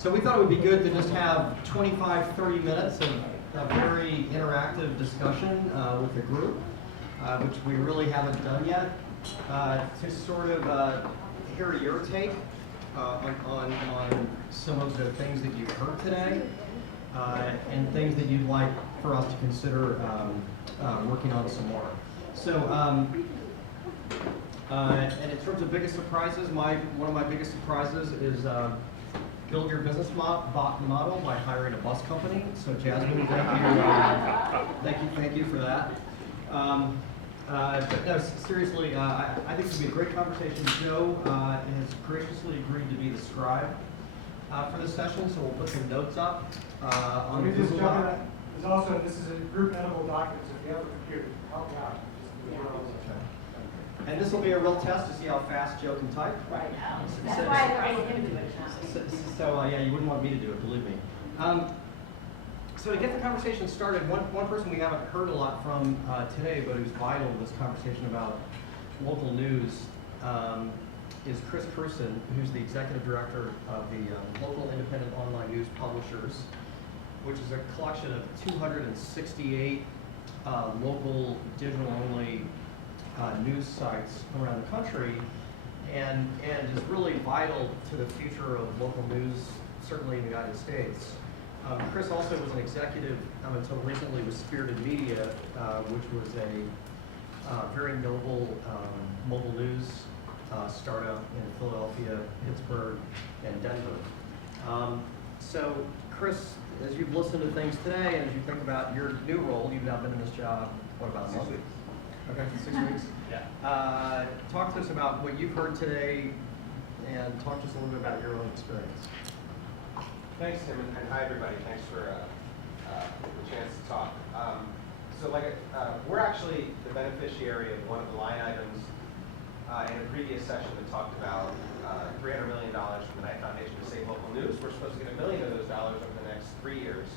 So we thought it would be good to just have 25, 30 minutes of a very interactive discussion with the group, which we really haven't done yet, to sort of hear your take on some of the things that you've heard today, and things that you'd like for us to consider working on some more. So, and in terms of biggest surprises, one of my biggest surprises is build your business model by hiring a bus company. So Jasmine, thank you for that. But no, seriously, I think this would be a great conversation. Joe has graciously agreed to be the scribe for this session, so we'll put some notes up on the Google Doc. There's also, this is a group editable document, so if you have a computer, help me out. And this will be a real test to see how fast Joe can type. Right. That's why I asked him to do it. So yeah, you wouldn't want me to do it, believe me. So to get the conversation started, one person we haven't heard a lot from today, but who's vital to this conversation about local news, is Chris Person, who's the executive director of the Local Independent Online News Publishers, which is a collection of 268 local digital-only news sites around the country, and is really vital to the future of local news, certainly in the United States. Chris also was an executive until recently with Spirited Media, which was a very noble mobile news startup in Philadelphia, Pittsburgh, and Denver. So Chris, as you've listened to things today and as you think about your new role, you've now been in this job, what, about 6 weeks? Okay, 6 weeks. Yeah. Talk to us about what you've heard today, and talk to us a little bit about your own experience. Thanks, Tim, and hi, everybody. Thanks for the chance to talk. We're actually the beneficiary of one of the line items in a previous session that talked about $300 million from the Knight Foundation to save local news. We're supposed to get $1 million of those dollars over the next 3 years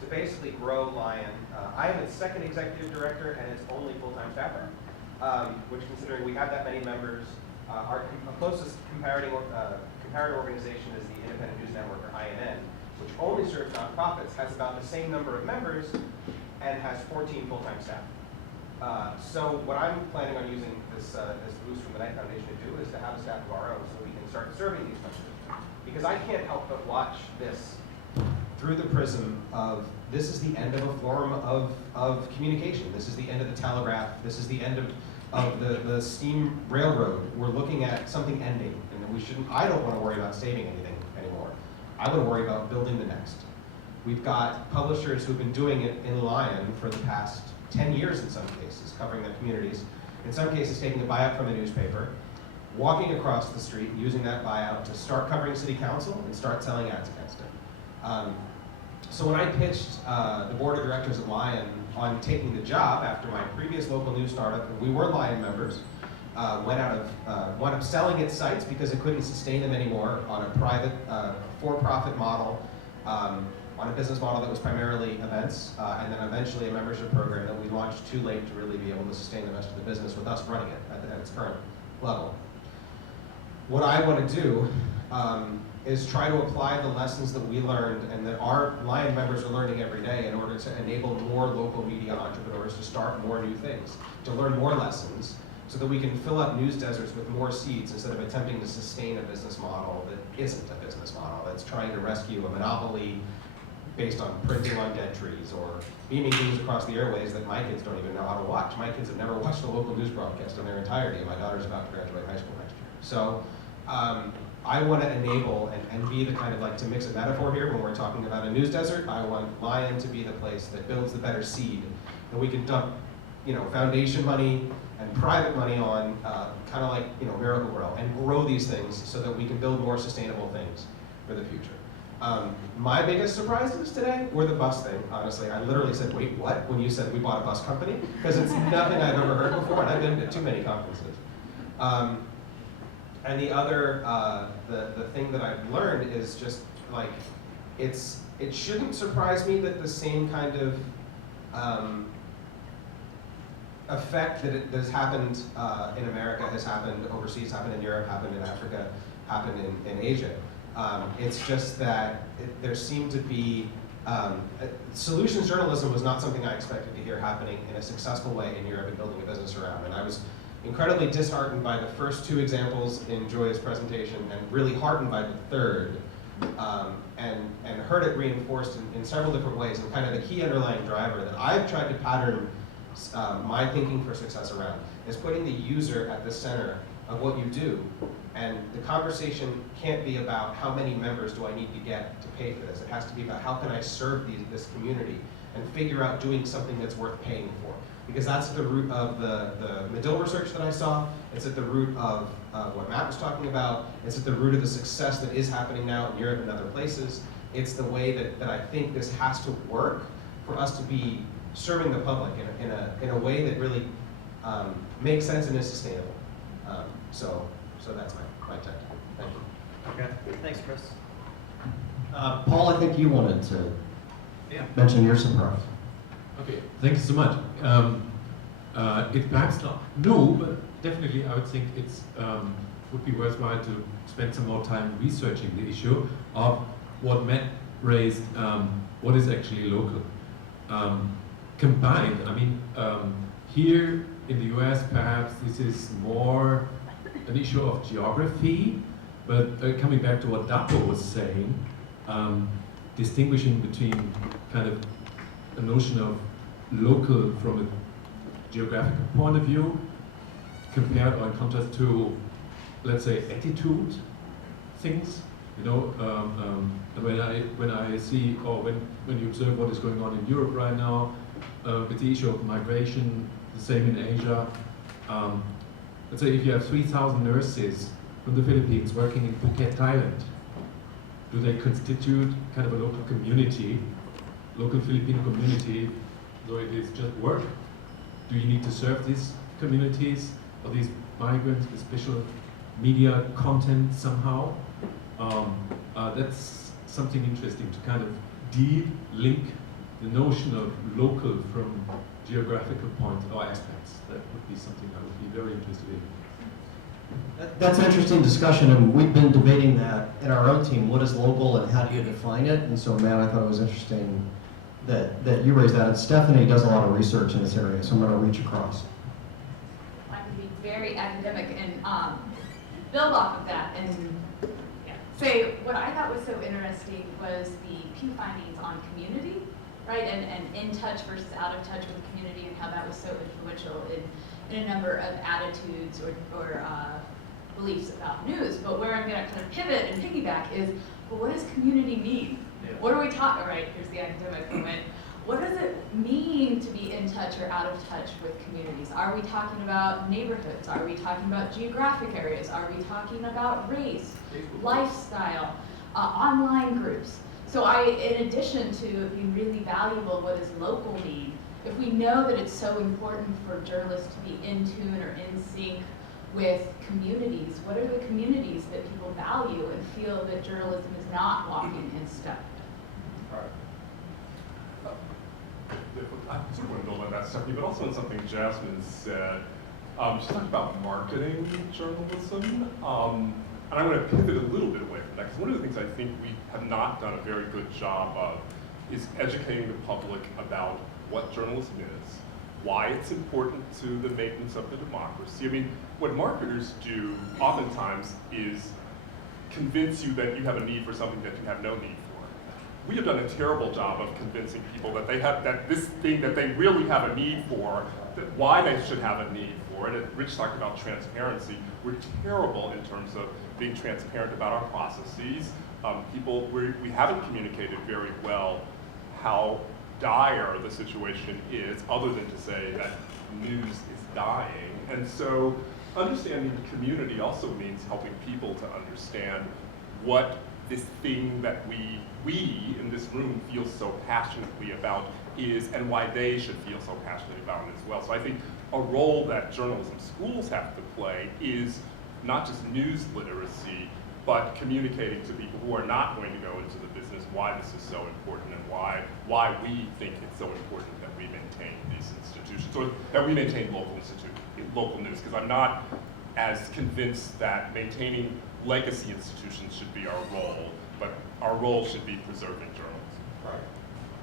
to basically grow Lion. I am its second executive director and its only full-time staffer, which, considering we have that many members, our closest comparator organization is the Independent News Network, or INN, which only serves nonprofits, has about the same number of members, and has 14 full-time staff. So what I'm planning on using this boost from the Knight Foundation to do is to have a staff of our own so we can start serving these members. Because I can't help but watch this through the prism of, this is the end of a form of communication. This is the end of the telegraph. This is the end of the steam railroad. We're looking at something ending, and we shouldn't. I don't want to worry about saving anything anymore. I want to worry about building the next. We've got publishers who've been doing it in Lion for the past 10 years in some cases, covering their communities. In some cases, taking a buyout from a newspaper, walking across the street, and using that buyout to start covering city council and start selling ads against it. So when I pitched the board of directors at Lion on taking the job after my previous local news startup, and we were Lion members, wound up selling its sites because it couldn't sustain them anymore on a private, for-profit model, on a business model that was primarily events, and then eventually a membership program that we launched too late to really be able to sustain the rest of the business with us running it at its current level. What I want to do is try to apply the lessons that we learned and that our Lion members are learning every day in order to enable more local media entrepreneurs to start more new things, to learn more lessons, so that we can fill up news deserts with more seeds instead of attempting to sustain a business model that isn't a business model, that's trying to rescue a monopoly based on printing on dead trees or beaming news across the airways that my kids don't even know how to watch. My kids have never watched a local news broadcast in their entirety, and my daughter's about to graduate high school next year. So I want to enable and be the kind of, like, to mix a metaphor here when we're talking about a news desert, I want Lion to be the place that builds the better seed, and we can dump, foundation money and private money on, kind of like, Miracle-Gro, and grow these things so that we can build more sustainable things for the future. My biggest surprises today were the bus thing, honestly. I literally said, wait, what? When you said we bought a bus company? Because it's nothing I've ever heard before, and I've been to too many conferences. And the other, the thing that I've learned is just, like, it shouldn't surprise me that the same kind of effect that has happened in America has happened overseas, happened in Europe, happened in Africa, happened in Asia. It's just that there seemed to be, solutions journalism was not something I expected to hear happening in a successful way in Europe and building a business around. And I was incredibly disheartened by the first two examples in Joie's presentation and really heartened by the third, and heard it reinforced in several different ways. And kind of the key underlying driver that I've tried to pattern my thinking for success around is putting the user at the center of what you do. And the conversation can't be about how many members do I need to get to pay for this. It has to be about how can I serve this community and figure out doing something that's worth paying for. Because that's at the root of the Medill research that I saw. It's at the root of what Matt was talking about. It's at the root of the success that is happening now in Europe and other places. It's the way that I think this has to work for us to be serving the public in a way that really makes sense and is sustainable. So that's my take. Thank you. Okay, thanks, Chris. Paul, I think you wanted to mention your surprise. Okay, thank you so much. It perhaps not new, but definitely I would think it's would be worthwhile to spend some more time researching the issue of what Matt raised, what is actually local. Combined, I mean, here in the US perhaps this is more an issue of geography, but coming back to what Dapo was saying, distinguishing between kind of a notion of local from a geographical point of view, compared or in contrast to, let's say, attitude things. You know, when I see or when you observe what is going on in Europe right now, with the issue of migration, the same in Asia. Let's say if you have 3,000 nurses from the Philippines working in Phuket, Thailand, do they constitute kind of a local community, local Filipino community, so it is just work? Do you need to serve these communities or these migrants with special media content somehow? That's something interesting to kind of de-link the notion of local from geographical points or aspects. That would be something I would be very interested in. That's an interesting discussion, and we've been debating that in our own team. What is local and how do you define it? And so, Matt, I thought it was interesting that you raised that. And Stephanie does a lot of research in this area, so I'm going to reach across. I can be very academic and build off of that and say what I thought was so interesting was the Pew findings on community, right? And in touch versus out of touch with the community and how that was so influential in a number of attitudes or beliefs about news. But where I'm going to kind of pivot and piggyback is, well, what does community mean? Yeah. What are we talking, right, here's the academic moment. What does it mean to be in touch or out of touch with communities? Are we talking about neighborhoods? Are we talking about geographic areas? Are we talking about race, lifestyle, online groups? So in addition to being really valuable, what does local mean? If we know that it's so important for journalists to be in tune or in sync with communities, what are the communities that people value and feel that journalism is not walking in step with? I sort of want to build on that, Stephanie, but also on something Jasmine said. She talked about marketing journalism, and I want to pivot a little bit away from that, because one of the things I think we have not done a very good job of is educating the public about what journalism is, why it's important to the maintenance of the democracy. I mean, what marketers do oftentimes is convince you that you have a need for something that you have no need for. We have done a terrible job of convincing people that they have this thing that they really have a need for, that why they should have a need for. And Rich talked about transparency. We're terrible in terms of being transparent about our processes. We haven't communicated very well how dire the situation is, other than to say that news is dying. And so understanding community also means helping people to understand what this thing that we in this room feel so passionately about is, and why they should feel so passionately about it as well. So I think a role that journalism schools have to play is not just news literacy, but communicating to people who are not going to go into the business why this is so important and why we think it's so important that we maintain these institutions, or that we maintain local news, because I'm not as convinced that maintaining legacy institutions should be our role but our role should be preserving journalism. Right.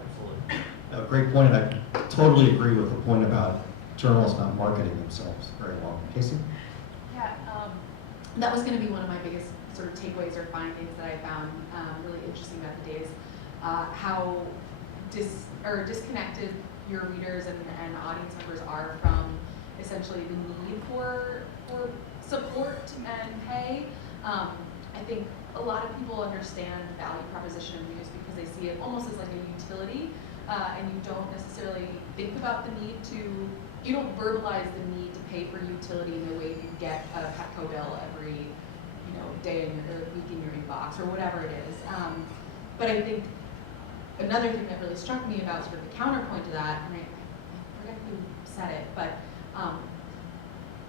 Absolutely. A great point, and I totally agree with the point about journalists not marketing themselves very well. Casey? Yeah, that was going to be one of my biggest sort of takeaways or findings that I found really interesting about the day is how disconnected your readers and audience members are from essentially the need for support and pay. I think a lot of people understand the value proposition of news because they see it almost as like a utility, and you don't necessarily think about the need to, you don't verbalize the need to pay for utility in the way you get a Petco bill every day in your, or week in your inbox or whatever it is. But I think another thing that really struck me about sort of the counterpoint to that, and I forget who said it, but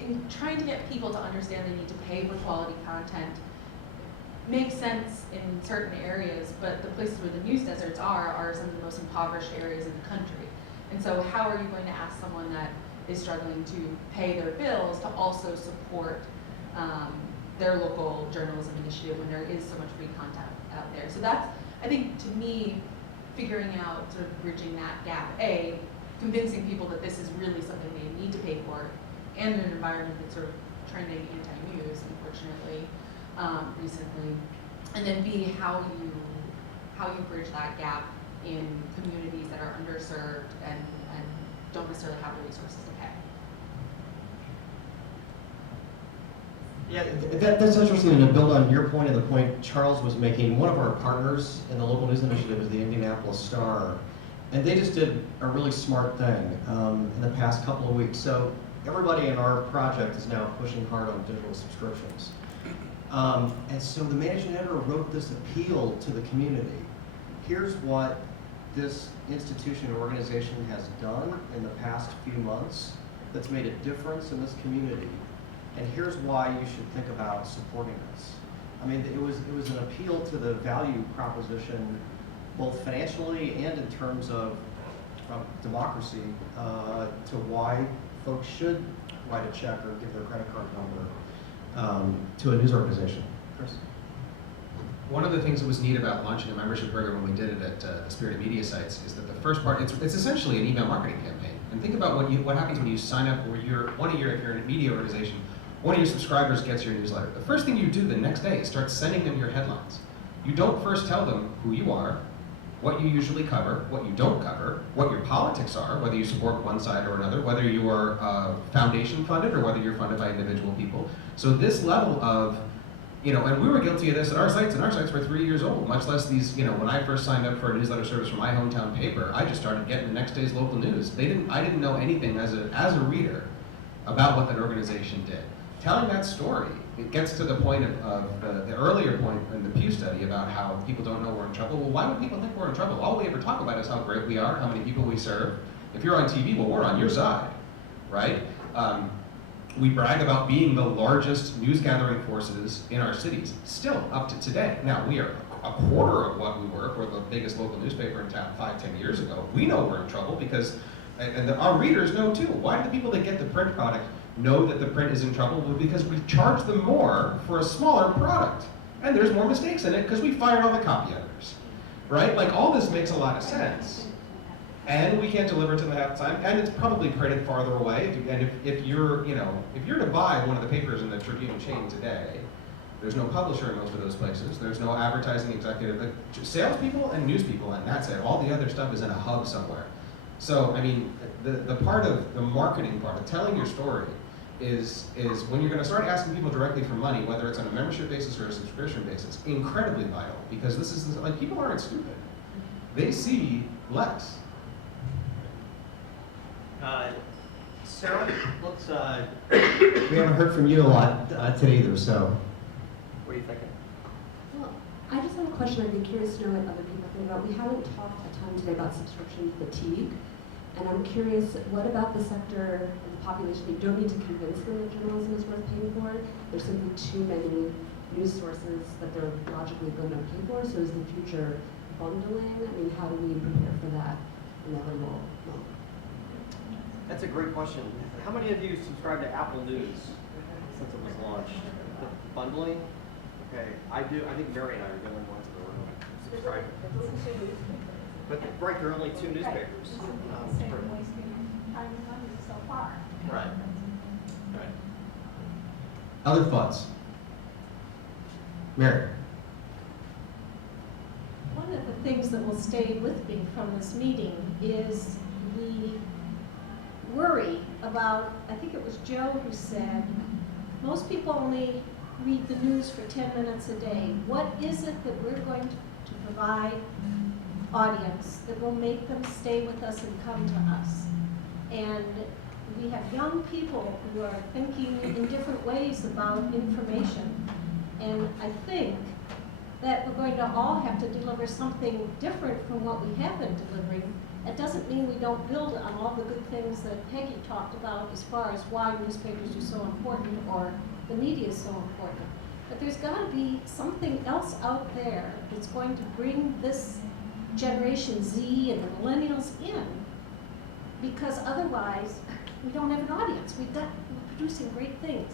in trying to get people to understand the need to pay for quality content makes sense in certain areas, but the places where the news deserts are some of the most impoverished areas in the country. And so how are you going to ask someone that is struggling to pay their bills to also support their local journalism initiative when there is so much free content out there? So that's, I think, to me, figuring out, sort of bridging that gap, A, convincing people that this is really something they need to pay for, and in an environment that's sort of trending anti-news, unfortunately, recently, and then B, how you bridge that gap in communities that are underserved and don't necessarily have the resources to pay. Yeah, that's interesting, and to build on your point and the point Charles was making, one of our partners in the local news initiative is the Indianapolis Star, and they just did a really smart thing in the past couple of weeks. So everybody in our project is now pushing hard on digital subscriptions. And so the managing editor wrote this appeal to the community. Here's what this institution or organization has done in the past few months that's made a difference in this community. And here's why you should think about supporting this. I mean, it was an appeal to the value proposition, both financially and in terms of democracy, to why folks should write a check or give their credit card number to a news organization. Chris? One of the things that was neat about launching a membership program when we did it at the Spirit Media Sites is that the first part, it's essentially an email marketing campaign. And think about what happens when you sign up, or if you're in a media organization, one of your subscribers gets your newsletter. The first thing you do the next day is start sending them your headlines. You don't first tell them who you are, what you usually cover, what you don't cover, what your politics are, whether you support one side or another, whether you are foundation funded or whether you're funded by individual people. So this level of, and we were guilty of this at our sites, and our sites were 3 years old, much less these, when I first signed up for a newsletter service for my hometown paper, I just started getting the next day's local news. I didn't know anything as a reader about what that organization did. Telling that story, it gets to the point of the earlier point in the Pew study about how people don't know we're in trouble. Well, why would people think we're in trouble? All we ever talk about is how great we are, how many people we serve. If you're on TV, well, we're on your side, right? We brag about being the largest news gathering forces in our cities, still up to today. Now, we are a quarter of what we were for the biggest local newspaper in town 5-10 years ago. We know we're in trouble because, and our readers know too. Why do the people that get the print product know that the print is in trouble? Well, because we charge them more for a smaller product. And there's more mistakes in it because we fired all the copy editors, right? Like, all this makes a lot of sense. And we can't deliver to the half the time, and it's probably printed farther away. And if you're to buy one of the papers in the Tribune chain today, there's no publisher in most of those places. There's no advertising executive, salespeople and news people, and that's it. All the other stuff is in a hub somewhere. So, I mean, the part of the marketing part of telling your story is when you're going to start asking people directly for money, whether it's on a membership basis or a subscription basis, incredibly vital, because this is like, people aren't stupid. They see less. Sarah, let's, We haven't heard from you a lot today either, so. what are you thinking? Well, I just have a question. I'd be curious to know what other people think about. We haven't talked a ton today about subscription fatigue, and I'm curious, what about the sector of the population? You don't need to convince them that journalism is worth paying for. There's simply too many news sources that they're logically going to pay for. So is the future bundling? I mean, how do we prepare for that inevitable moment? That's a great question. How many of you subscribe to Apple News since it was launched? The bundling? Okay, I do. I think Mary and I are the only ones in the room. Right. But, right, there are only 2 newspapers. So far. Right. Right. Other thoughts? Mary? One of the things that will stay with me from this meeting is the worry about, I think it was Joe who said, most people only read the news for 10 minutes a day. What is it that we're going to provide audience that will make them stay with us and come to us? And we have young people who are thinking in different ways about information. And I think that we're going to all have to deliver something different from what we have been delivering. It doesn't mean we don't build on all the good things that Peggy talked about as far as why newspapers are so important or the media is so important. But there's got to be something else out there that's going to bring this Generation Z and the millennials in, because otherwise we don't have an audience. We're producing great things.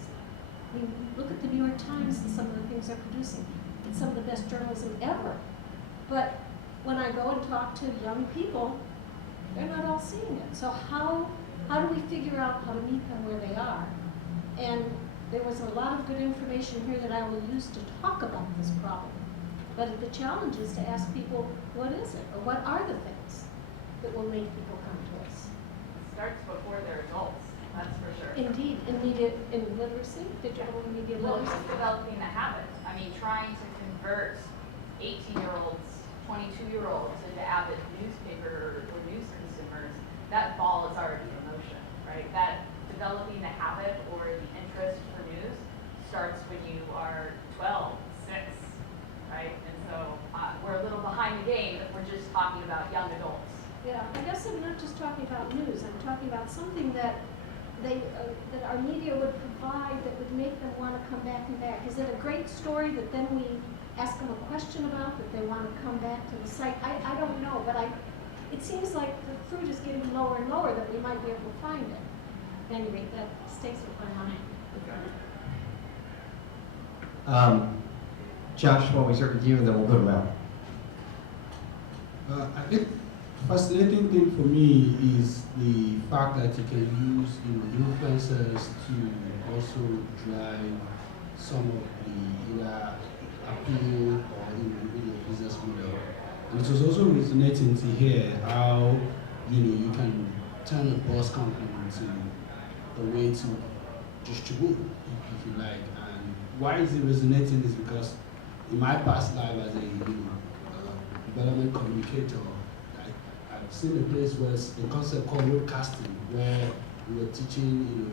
I mean, look at the New York Times and some of the things they're producing. It's some of the best journalism ever. But when I go and talk to young people, they're not all seeing it. So how do we figure out how to meet them where they are? And there was a lot of good information here that I will use to talk about this problem. But the challenge is to ask people, what is it? Or what are the things that will make people come to us? It starts before they're adults, that's for sure. Indeed, in literacy, digital media Well, literacy. just developing the habit. I mean, trying to convert 18-year-olds, 22-year-olds into avid newspaper or news consumers, that ball is already in motion, right? That developing the habit or the interest for news starts when you are 12, 6, right? And so we're a little behind the game if we're just talking about young adults. Yeah, I guess I'm not just talking about news. I'm talking about something that that our media would provide that would make them want to come back and back. Is it a great story that then we ask them a question about that they want to come back to the site? I don't know, but it seems like the fruit is getting lower and lower that we might be able to find it. At any rate, that stays with my mind. Josh, why don't we start with you and then we'll go around. I think fascinating thing for me is the fact that you can use influencers to also drive some of the either appeal or the business model. And it was also resonating to hear how you can turn a bus company into a way to distribute, if you like. And why is it resonating is because in my past life as a development communicator, I've seen a place where it's a concept called roadcasting, where we were teaching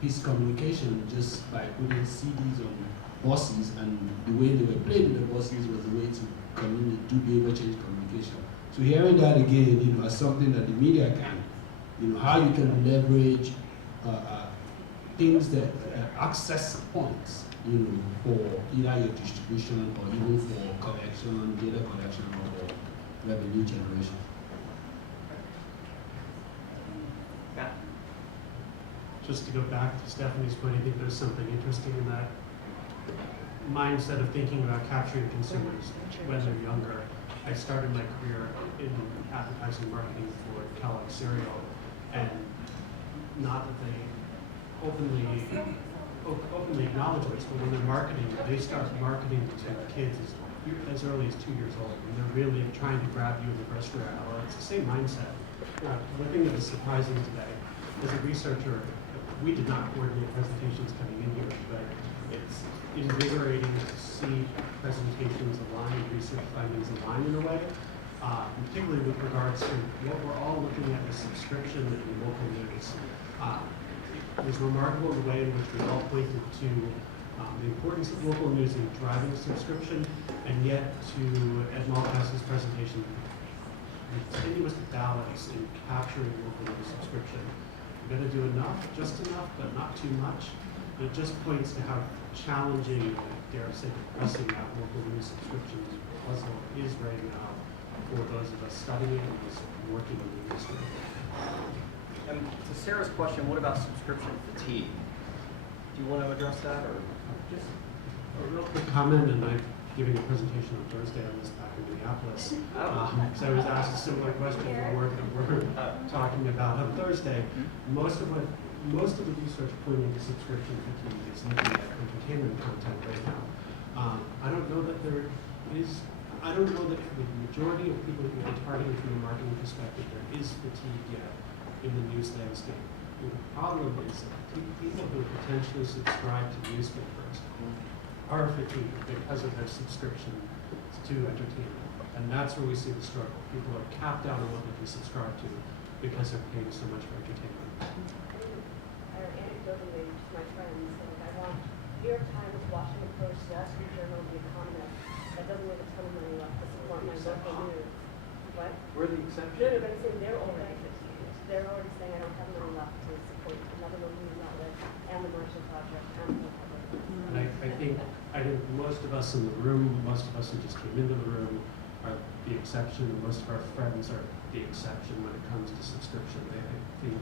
peace communication just by putting CDs on buses, and the way they were played in the buses was the way to do behavior change communication. So hearing that again, as something that the media can, how you can leverage things that access points, for either your distribution or even for collection, data collection, or revenue generation. Yeah. Just to go back to Stephanie's point, I think there's something interesting in that mindset of thinking about capturing consumers when they're younger. I started my career in advertising marketing for Kellogg's cereal, and not that they openly acknowledge this, but when they're marketing, they start marketing to kids as early as 2 years old, and they're really trying to grab you in the grocery aisle. It's the same mindset. One thing that was surprising today, as a researcher, we did not coordinate presentations coming in here, but it's invigorating to see presentations align, research findings align in a way, particularly with regards to what we're all looking at with subscription and local news. It was remarkable the way in which we all pointed to the importance of local news in driving subscription, and yet to Ed Malpass's presentation, continuous balance in capturing local news subscription. We're going to do enough, just enough, but not too much. It just points to how challenging, dare I say, depressing that local news subscription puzzle is right now for those of us studying and those working in the industry. And to Sarah's question, what about subscription fatigue? Do you want to address that, or? Just a real quick comment, and I've giving a presentation on Thursday on this back in Minneapolis. Oh. So I was asked a similar question for work that we're talking about on Thursday. Most of the research pointing to subscription fatigue is looking at entertainment content right now. I don't know that for the majority of people who are targeting from a marketing perspective, there is fatigue yet in the news landscape. The problem is that people who potentially subscribe to newspapers are fatigued because of their subscription to entertainment. And that's where we see the struggle. People are capped out on what they can subscribe to because they're paying so much for entertainment. Anecdotally, to my friends, like I want New York Times, Washington Post, Wall Street Journal, The Economist. That doesn't have a ton of money left to support my local news. What? We're the exception. No, but I'm saying they're already fatigued. They're already saying I don't have money left to support another local news outlet and the Marshall Project and the public. And I think most of us in the room, most of us who just came into the room are the exception, and most of our friends are the exception when it comes to subscription. I think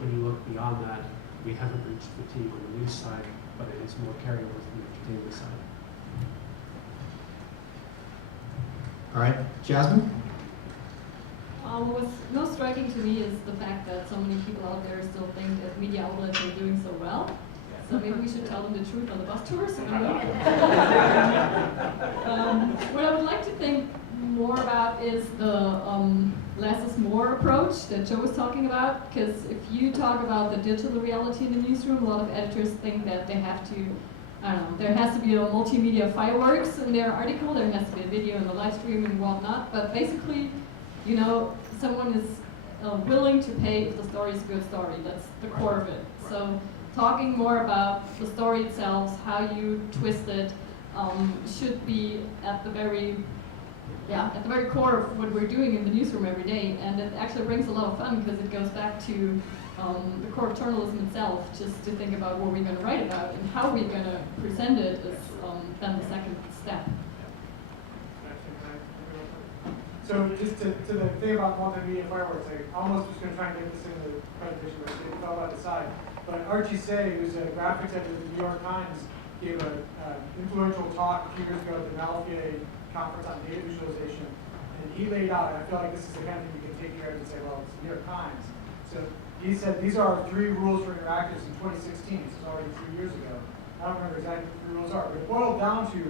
when you look beyond that, we haven't reached fatigue on the news side, but it is more carryover from the entertainment side. All right, Jasmine? What's most striking to me is the fact that so many people out there still think that media outlets are doing so well. So maybe we should tell them the truth on the bus tours. What I would like to think more about is the less is more approach that Joe was talking about. Because if you talk about the digital reality in the newsroom, a lot of editors think that they have to, I don't know, there has to be a multimedia fireworks in their article, there has to be a video and a live stream and whatnot. But basically, you know, someone is willing to pay if the story is a good story. That's the core of it. So talking more about the story itself, how you twist it, should be at the very core of what we're doing in the newsroom every day. And it actually brings a lot of fun because it goes back to the core of journalism itself, just to think about what we're going to write about and how we're going to present it is then the second step. So just to the thing about multimedia fireworks, I almost was going to try and get this in the presentation, but it fell by the side. But Archie Say, who's a graphics editor at the New York Times, gave an influential talk a few years ago at the Malafie conference on data visualization. And he laid out, and I feel like this is the kind of thing you can take care of and say, well, it's the New York Times. So he said these are our 3 rules for interactives in 2016. This is already 3 years ago. I don't remember exactly what the 3 rules are, but it boiled down to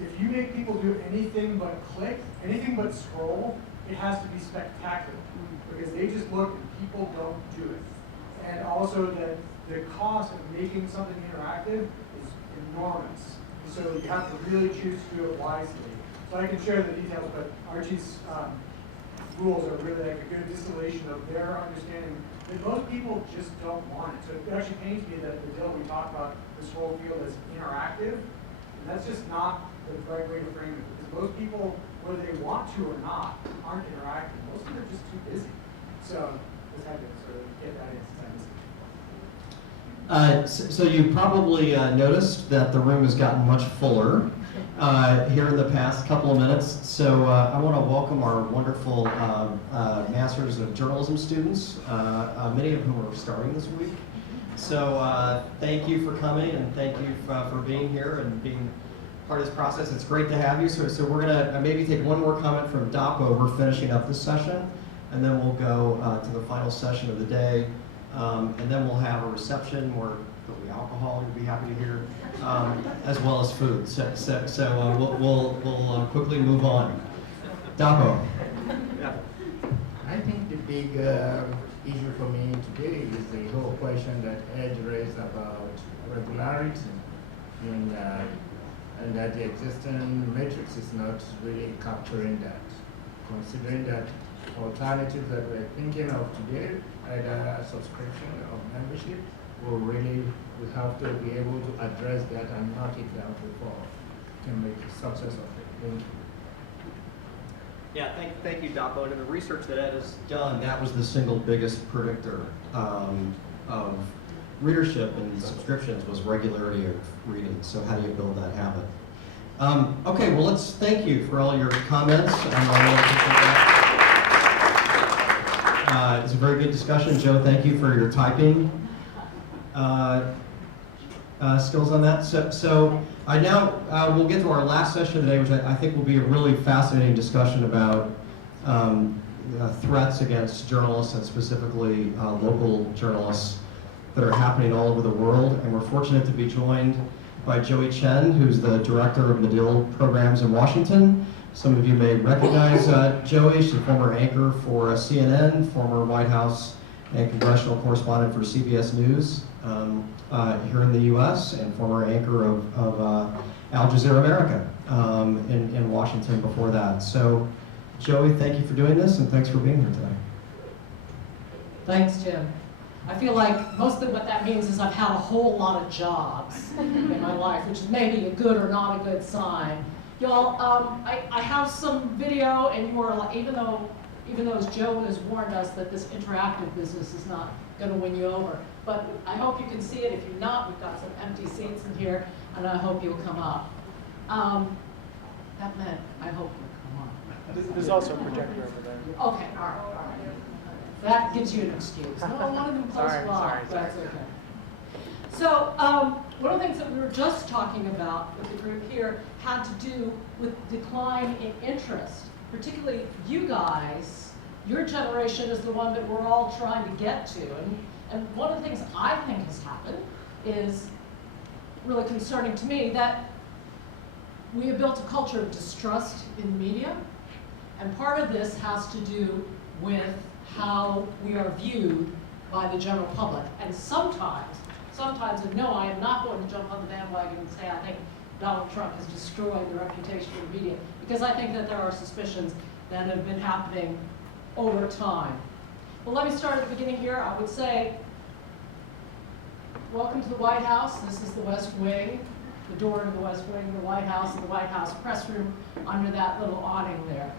if you make people do anything but click, anything but scroll, it has to be spectacular. Because they just look and people don't do it. And also that the cost of making something interactive is enormous. So you have to really choose to do it wisely. So I can share the details, but Archie's rules are really like a good distillation of their understanding that most people just don't want it. So it actually pains me that the deal we talk about this whole field as interactive, and that's just not the right way to frame it. Because most people, whether they want to or not, aren't interacting. Most of them are just too busy. So just had to sort of get that into So you probably noticed that the room has gotten much fuller here in the past couple of minutes. So I want to welcome our wonderful Masters of Journalism students, many of whom are starting this week. So thank you for coming and thank you for being here and being part of this process. It's great to have you. So we're going to maybe take one more comment from Dapo. We're finishing up this session, and then we'll go to the final session of the day. And then we'll have a reception where there'll be alcohol, you'll be happy to hear, as well as food. So we'll quickly move on. Dapo. I think the big issue for me today is the whole question that Ed raised about regularity and that the existing matrix is not really capturing that. Considering that alternatives that we're thinking of today, either a subscription or membership, we have to be able to address that and knock it down before we can make a success of it. Thank you. Yeah, thank you, Dapo. And in the research that Ed has done, that was the single biggest predictor of readership and subscriptions was regularity of reading. So how do you build that habit? Okay, well, let's thank you for all your comments. It's a very good discussion. Joe, thank you for your typing. skills on that. So I now we'll get to our last session today, which I think will be a really fascinating discussion about threats against journalists and specifically local journalists that are happening all over the world. And we're fortunate to be joined by Joie Chen, who's the director of Medill programs in Washington. Some of you may recognize Joie. She's a former anchor for CNN, former White House and congressional correspondent for CBS News here in the U.S., and former anchor of Al Jazeera America in Washington before that. So, Joie, thank you for doing this, and thanks for being here today. Thanks, Jim. I feel like most of what that means is I've had a whole lot of jobs in my life, which is maybe a good or not a good sign. Y'all, I have some video, and you are like, even though as Joe has warned us that this interactive business is not going to win you over, but I hope you can see it. If you're not, we've got some empty seats in here, and I hope you'll come up. That meant I hope you'll come up. There's also a projector over there. Okay, all right. That gives you an excuse. No, I wanted them close by. Sorry. That's okay. So, one of the things that we were just talking about with the group here had to do with decline in interest. Particularly you guys, your generation is the one that we're all trying to get to. And one of the things I think has happened is really concerning to me, that we have built a culture of distrust in media. And part of this has to do with how we are viewed by the general public. And sometimes, and no, I am not going to jump on the bandwagon and say I think Donald Trump has destroyed the reputation of the media, because I think that there are suspicions that have been happening over time. Well, let me start at the beginning here. I would say, welcome to the White House. This is the West Wing, the door of the West Wing, the White House, and the White House press room under that little awning there.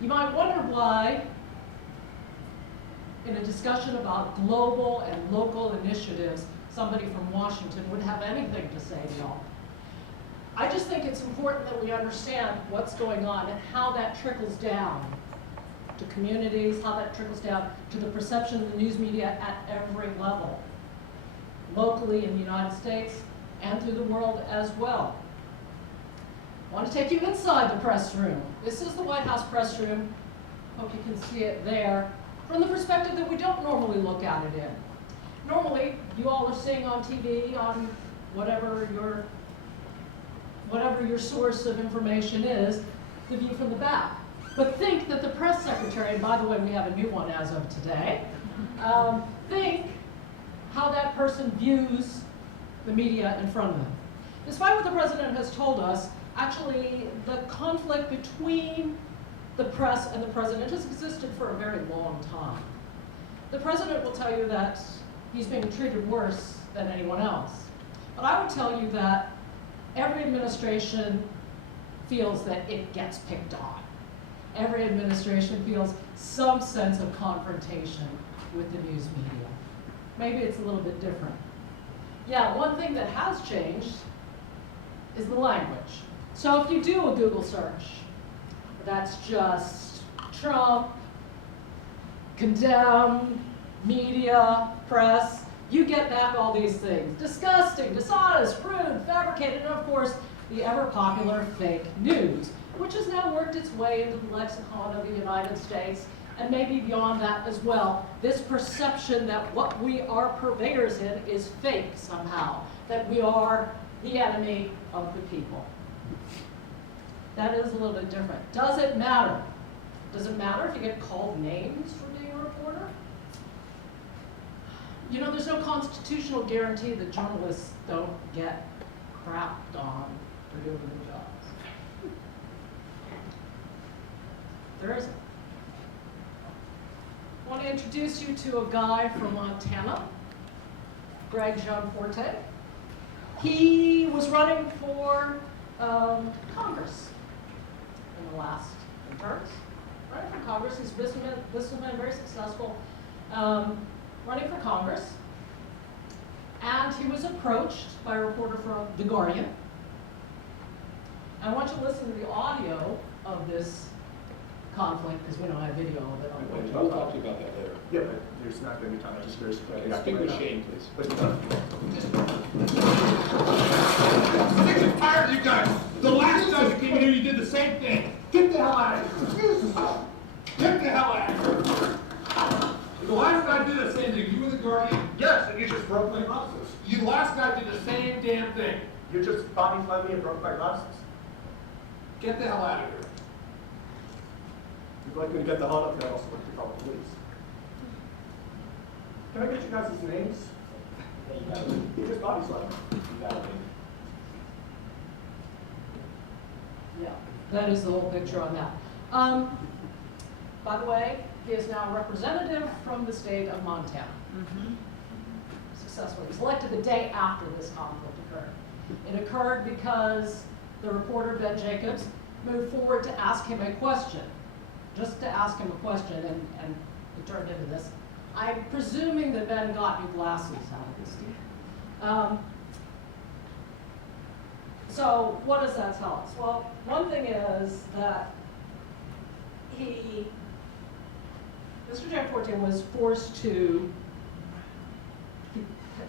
You might wonder why, in a discussion about global and local initiatives, somebody from Washington would have anything to say to y'all. I just think it's important that we understand what's going on and how that trickles down to communities, how that trickles down to the perception of the news media at every level, locally in the United States and through the world as well. I want to take you inside the press room. This is the White House press room. Hope you can see it there, from the perspective that we don't normally look at it in. Normally, you all are seeing on TV, on whatever your source of information is, the view from the back. But think that the press secretary, and by the way, we have a new one as of today, think how that person views the media in front of them. Despite what the president has told us, actually, the conflict between the press and the president has existed for a very long time. The president will tell you that he's being treated worse than anyone else. But I would tell you that every administration feels that it gets picked on. Every administration feels some sense of confrontation with the news media. Maybe it's a little bit different. Yeah, one thing that has changed is the language. So if you do a Google search, that's just Trump, condemn, media, press, you get back all these things. Disgusting, dishonest, rude, fabricated, and of course, the ever-popular fake news, which has now worked its way into the lexicon of the United States, and maybe beyond that as well. This perception that what we are purveyors in is fake somehow, that we are the enemy of the people. That is a little bit different. Does it matter? Does it matter if you get called names for being a reporter? You know, there's no constitutional guarantee that journalists don't get crapped on for doing their jobs. There isn't. I want to introduce you to a guy from Montana, Greg Gianforte. He was running for Congress in the last terms. Running for Congress, he's a businessman, very successful, running for Congress. And he was approached by a reporter from The Guardian. I want you to listen to the audio of this conflict, because we don't have video of it. We'll talk to you about that later. Yeah, but there's not going to be time. I just very quickly. Speak with Shane, please. I'm sick and tired of you guys. The last time you came here, you did the same thing. Get the hell out of here. Get the hell out of here. The last guy did the same thing. You were the guardian. Yes, and you just broke my glasses. You the last guy did the same damn thing. You just body slammed me and broke my glasses. Get the hell out of here. You'd like me to get the hell up there, also like to call the police. Can I get you guys' names? You just body slammed me. Yeah, that is the whole picture on that. By the way, he is now a representative from the state of Montana. Successfully. He was elected the day after this conflict occurred. It occurred because the reporter, Ben Jacobs, moved forward to ask him a question. Just to ask him a question, and it turned into this. I'm presuming that Ben got you glasses out of this deal. So what does that tell us? Well, one thing is that Mr. Gianforte was forced to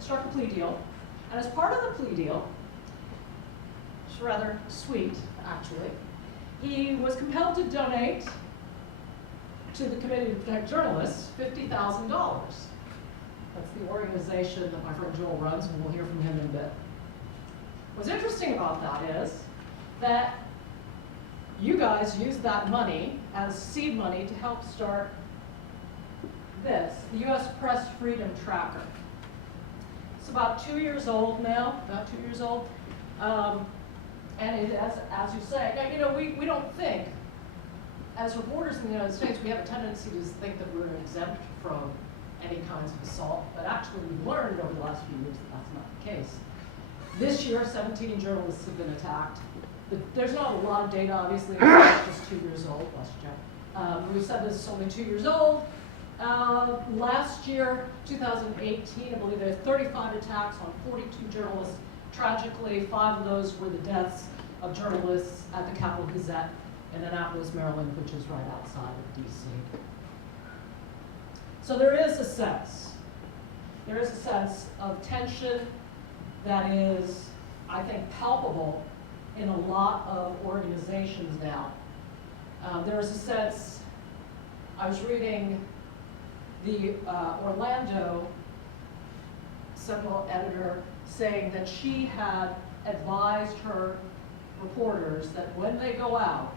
struck a plea deal, and as part of the plea deal, which is rather sweet, actually, he was compelled to donate to the Committee to Protect Journalists $50,000. That's the organization that my friend Joel runs, and we'll hear from him in a bit. What's interesting about that is that you guys used that money as seed money to help start this, the U.S. Press Freedom Tracker. It's about 2 years old now, about 2 years old. And it, as you say, now, you know, we don't think, as reporters in the United States, we have a tendency to think that we're exempt from any kinds of assault, but actually we've learned over the last few years that that's not the case. This year, 17 journalists have been attacked. There's not a lot of data, obviously, it's just 2 years old, bless you, Joe. We've said this is only 2 years old. Last year, 2018, I believe there were 35 attacks on 42 journalists. Tragically, 5 of those were the deaths of journalists at the Capital Gazette in Annapolis, Maryland, which is right outside of D.C. So there is a sense of tension that is, I think, palpable in a lot of organizations now. There is a sense, I was reading the Orlando Sentinel editor saying that she had advised her reporters that when they go out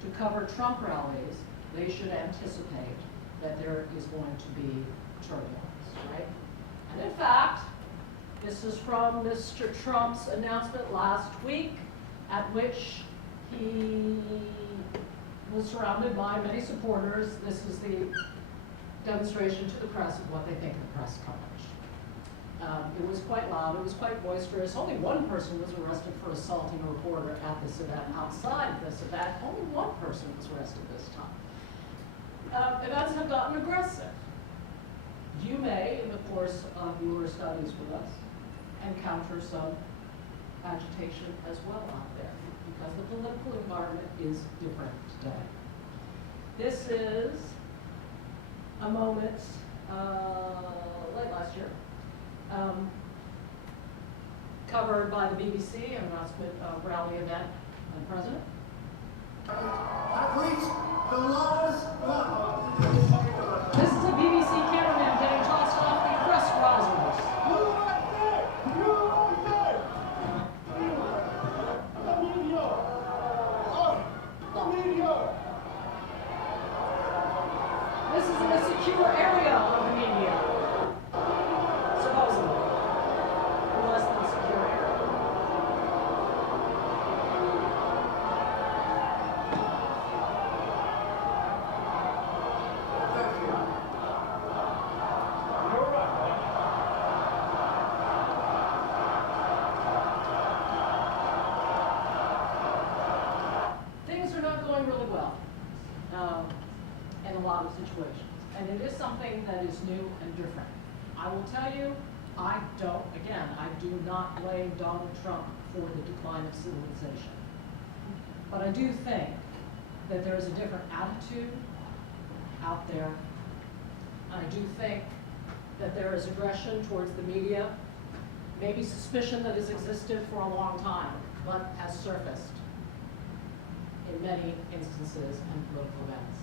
to cover Trump rallies, they should anticipate that there is going to be turbulence, right? And in fact, this is from Mr. Trump's announcement last week, at which he was surrounded by many supporters. This is the demonstration to the press of what they think of the press coverage. It was quite loud, it was quite boisterous. Only one person was arrested for assaulting a reporter at this event. Outside of this event, only one person was arrested this time. Events have gotten aggressive. You may, in the course of your studies with us, encounter some agitation as well out there, because the political environment is different today. This is a moment late last year, covered by the BBC, an announcement of rally event by the president. I've reached the lowest level. This is a BBC cameraman getting tossed off the press risers. You right there! You right there! The media! Oh, the media! This is in a secure area of the media, supposedly, or less than a secure area. Things are not going really well in a lot of situations. And it is something that is new and different. I will tell you, I do not blame Donald Trump for the decline of civilization. But I do think that there is a different attitude out there. I do think that there is aggression towards the media, maybe suspicion that has existed for a long time, but has surfaced in many instances and political events.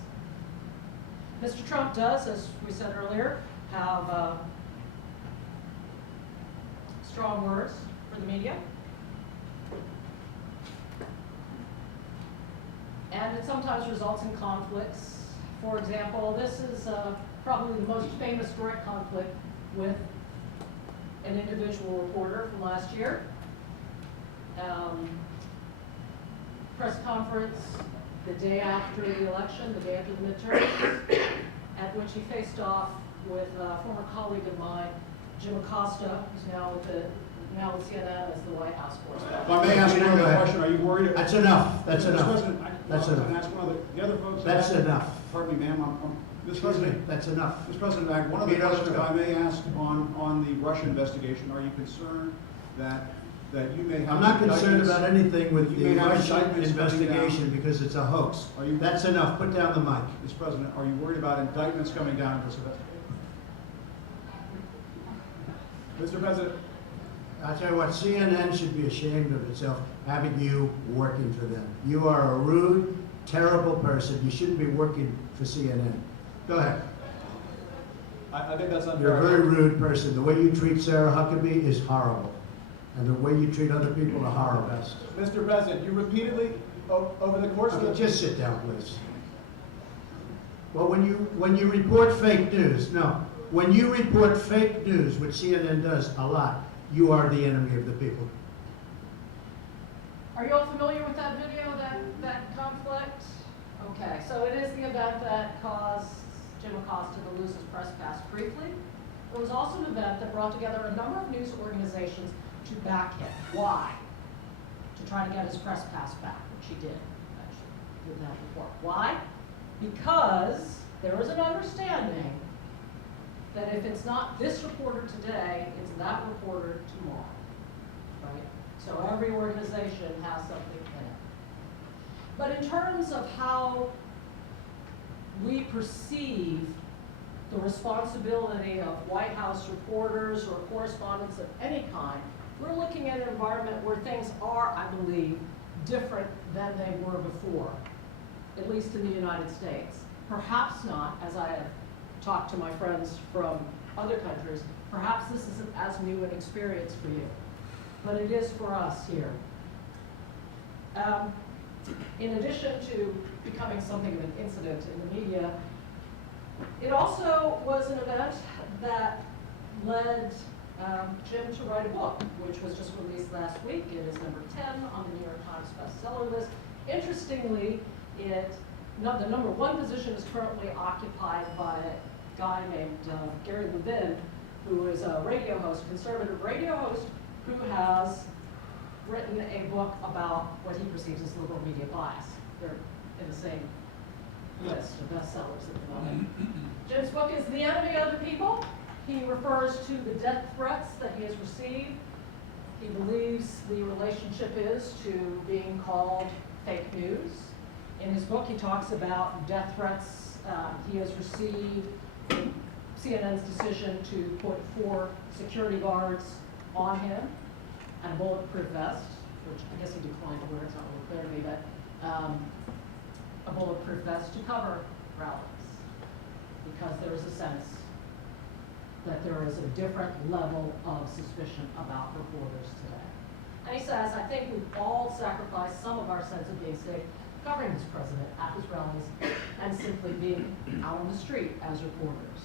Mr. Trump does, as we said earlier, have strong words for the media. And it sometimes results in conflicts. For example, this is probably the most famous direct conflict with an individual reporter from last year. Press conference the day after the election, the day after the midterms, at which he faced off with a former colleague of mine, Jim Acosta, who's now with CNN as the White House correspondent. If I may ask another question, are you worried? That's enough, that's Mr. enough. President, That's I'll enough. ask one of the other folks. That's enough. Pardon me, ma'am, Mr. Excuse me, President. that's enough. Mr. President, one of the questions that I may ask on the Russia investigation, are you concerned that you may have... I'm not concerned indictments- about anything with you the may have Russian indictments coming down? investigation because it's a hoax. That's enough, put down the mic. Mr. President, are you worried about indictments coming down in this investigation? Mr. President. I'll tell you what, CNN should be ashamed of itself having you working for them. You are a rude, terrible person. You shouldn't be working for CNN. Go ahead. I think that's unfair. You're a very rude person. The way you treat Sarah Huckabee is horrible. And the way you treat other people are horrible. Mr. President, you repeatedly, over the course of the... Just sit down, please. Well, when you report fake news, no. When you report fake news, which CNN does a lot, you are the enemy of the people. Are you all familiar with that video, that conflict? Okay, so it is the event that caused Jim Acosta to lose his press pass briefly. It was also an event that brought together a number of news organizations to back him. Why? To try to get his press pass back, which he did, actually, did that before. Why? Because there is an understanding that if it's not this reporter today, it's that reporter tomorrow, right? So every organization has something in it. But in terms of how we perceive the responsibility of White House reporters or correspondents of any kind, we're looking at an environment where things are, I believe, different than they were before, at least in the United States. Perhaps not, as I have talked to my friends from other countries, perhaps this isn't as new an experience for you, but it is for us here. In addition to becoming something of an incident in the media, it also was an event that led Jim to write a book, which was just released last week. It is number 10 on the New York Times bestseller list. Interestingly, the number 1 position is currently occupied by a guy named Gary Levin, who is a radio host, conservative radio host, who has written a book about what he perceives as liberal media bias. They're in the same list of bestsellers at the moment. Jim's book is The Enemy of the People. He refers to the death threats that he has received. He believes the relationship is to being called fake news. In his book, he talks about death threats he has received, CNN's decision to put 4 security guards on him, and a bulletproof vest, which I guess he declined to wear, it's not really clear to me, but a bulletproof vest to cover rallies, because there is a sense that there is a different level of suspicion about reporters today. And he says, I think we've all sacrificed some of our sense of being safe covering this president at his rallies and simply being out on the street as reporters.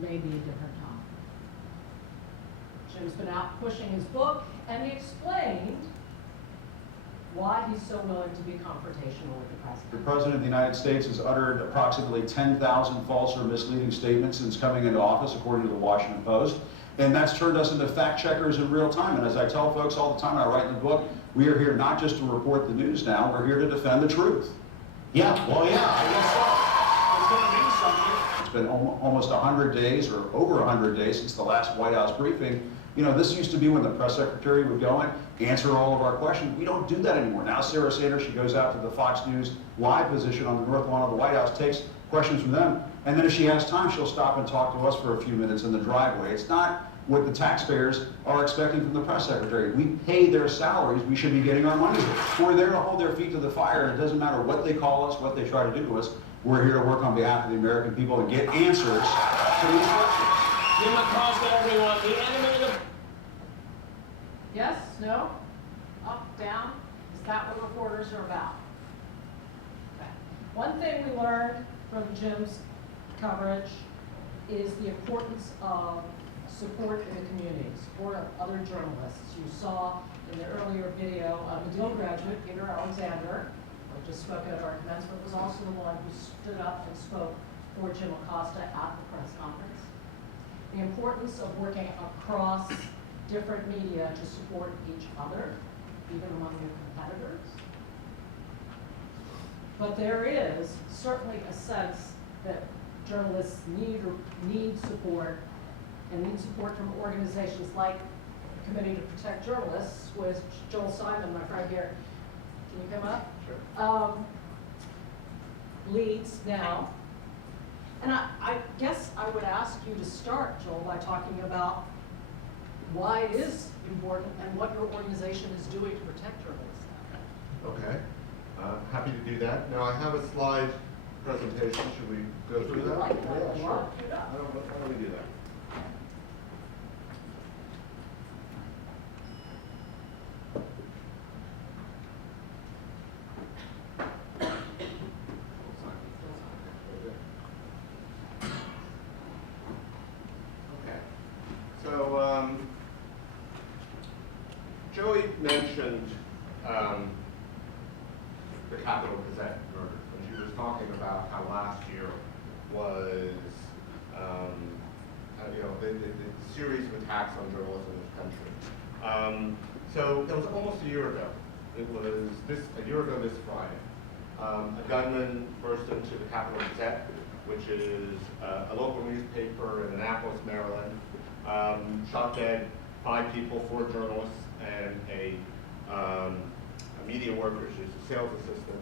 Maybe a different time. Jim's been out pushing his book, and he explained why he's so willing to be confrontational with the president. The President of the United States has uttered approximately 10,000 false or misleading statements since coming into office, according to the Washington Post. And that's turned us into fact checkers in real time. And as I tell folks all the time, I write in the book, we are here not just to report the news now, we're here to defend the truth. Yeah, well, yeah, I guess so. It's going to mean something. It's been almost 100 days or over 100 days since the last White House briefing You know, this used to be when the press secretary would go in, answer all of our questions. We don't do that anymore. Now Sarah Sanders, she goes out to the Fox News Live position on the north lawn of the White House, takes questions from them, and then if she has time, she'll stop and talk to us for a few minutes in the driveway. It's not what the taxpayers are expecting from the press secretary. We pay their salaries, we should be getting our money. We're there to hold their feet to the fire, and it doesn't matter what they call us, what they try to do to us. We're here to work on behalf of the American people and get answers to these questions. Jim Acosta, everyone, the enemy of the... Yes, no, up, down? Is that what reporters are about? Okay. One thing we learned from Jim's coverage is the importance of support in the community, support of other journalists. You saw in the earlier video, Medill graduate Peter Alexander, who just spoke at our commencement, was also the one who stood up and spoke for Jim Acosta at the press conference. The importance of working across different media to support each other, even among your competitors. But there is certainly a sense that journalists need support, and need support from organizations like the Committee to Protect Journalists, with Joel Simon, my friend here. Can you come up? Sure. Leads now. And I guess I would ask you to start, Joel, by talking about why it is important and what your organization is doing to protect journalists. Okay, happy to do that. Now I have a slide presentation. Should we go through that? Like Yeah, sure. why don't we do that? Joie mentioned the Capitol Gazette murder when she was talking about how last year was, the series of attacks on journalism in this country. So it was almost a year ago. It was a year ago this Friday. A gunman burst into the Capitol Gazette, which is a local newspaper in Annapolis, Maryland, shot dead 5 people, 4 journalists, and a media worker, she's a sales assistant.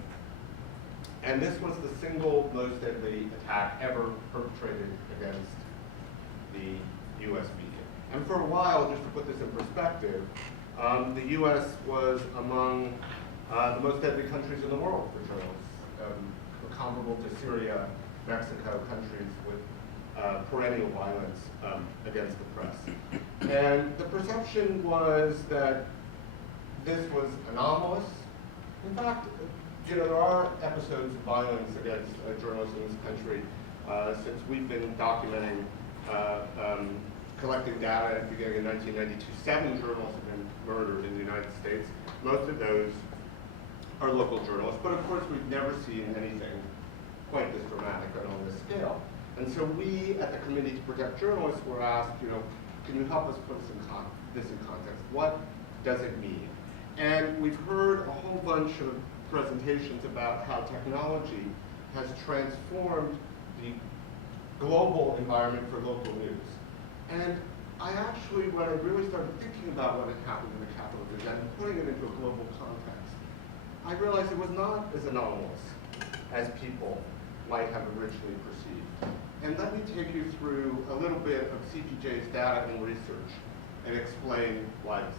And this was the single most deadly attack ever perpetrated against the U.S. media. And for a while, just to put this in perspective, the U.S. was among the most deadly countries in the world for journalists, comparable to Syria, Mexico, countries with perennial violence against the press. And the perception was that this was anomalous. In fact, there are episodes of violence against journalists in this country since we've been documenting, collecting data at the beginning of 1992. 7 journalists have been murdered in the United States. Most of those are local journalists, but of course we've never seen anything quite this dramatic and on this scale. And so we, at the Committee to Protect Journalists, were asked, can you help us put this in context? What does it mean? And we've heard a whole bunch of presentations about how technology has transformed the global environment for local news. And I actually, when I really started thinking about what had happened in the Capitol Gazette and putting it into a global context, I realized it was not as anomalous as people might have originally perceived. And let me take you through a little bit of CPJ's data and research and explain why this is.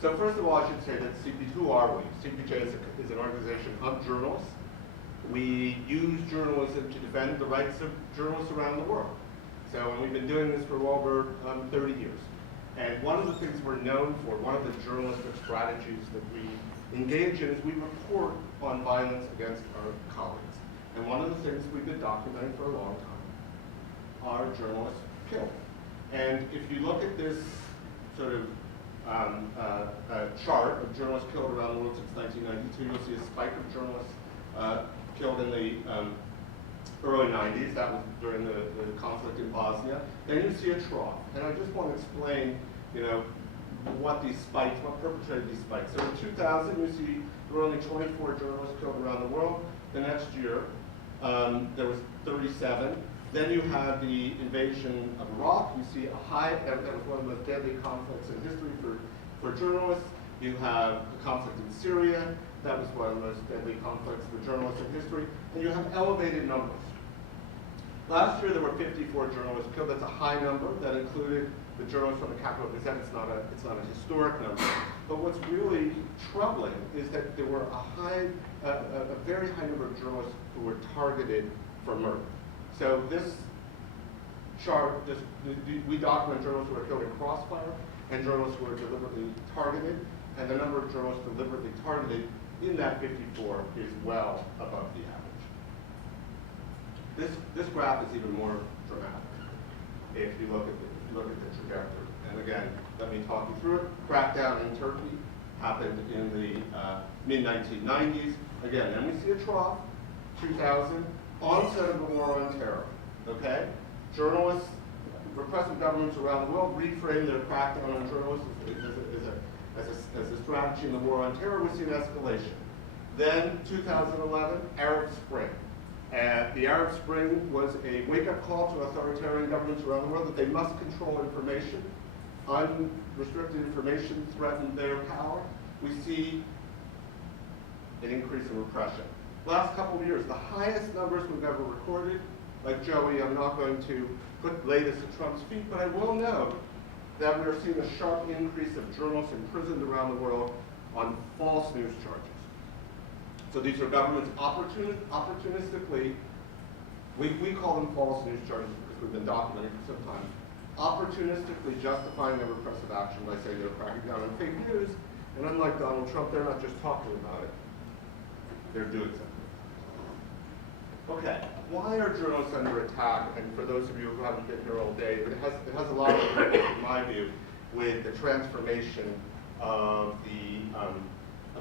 So first of all, I should say that who are we? CPJ is an organization of journalists. We use journalism to defend the rights of journalists around the world. So, and we've been doing this for over 30 years. And one of the things we're known for, one of the journalistic strategies that we engage in, is we report on violence against our colleagues. And one of the things we've been documenting for a long time are journalists killed. And if you look at this sort of chart of journalists killed around the world since 1992, you'll see a spike of journalists killed in the early 90s. That was during the conflict in Bosnia. Then you see a trough. And I just want to explain, what these spikes, what perpetrated these spikes. So in 2000, you see there were only 24 journalists killed around the world. The next year, there was 37. Then you had the invasion of Iraq. You see a high, that was one of the most deadly conflicts in history for journalists. You have the conflict in Syria. That was one of the most deadly conflicts for journalists in history. And you have elevated numbers. Last year there were 54 journalists killed. That's a high number. That included the journalists from the Capital Gazette. It's not a historic number. But what's really troubling is that there were a very high number of journalists who were targeted for murder. So this chart, we document journalists who were killed in crossfire and journalists who were deliberately targeted. And the number of journalists deliberately targeted in that 54 is well above the average. This graph is even more dramatic if you look at the trajectory. And again, let me talk you through it. Crackdown in Turkey happened in the mid-1990s. Again, then we see a trough, 2000, onset of the war on terror. Okay, journalists, repressive governments around the world reframe their crackdown on journalists as a strategy in the war on terror. We see an escalation. Then 2011, Arab Spring. The Arab Spring was a wake-up call to authoritarian governments around the world that they must control information. Unrestricted information threatened their power. We see an increase in repression. Last couple of years, the highest numbers we've ever recorded. Like Joie, I'm not going to lay this at Trump's feet, but I will note that we are seeing a sharp increase of journalists imprisoned around the world on false news charges. So these are governments opportunistically, we call them false news charges because we've been documenting for some time, opportunistically justifying their repressive action by saying they're cracking down on fake news. And unlike Donald Trump, they're not just talking about it, they're doing something. Okay, why are journalists under attack? And for those of you who haven't been here all day, it has a lot to do, in my view, with the transformation of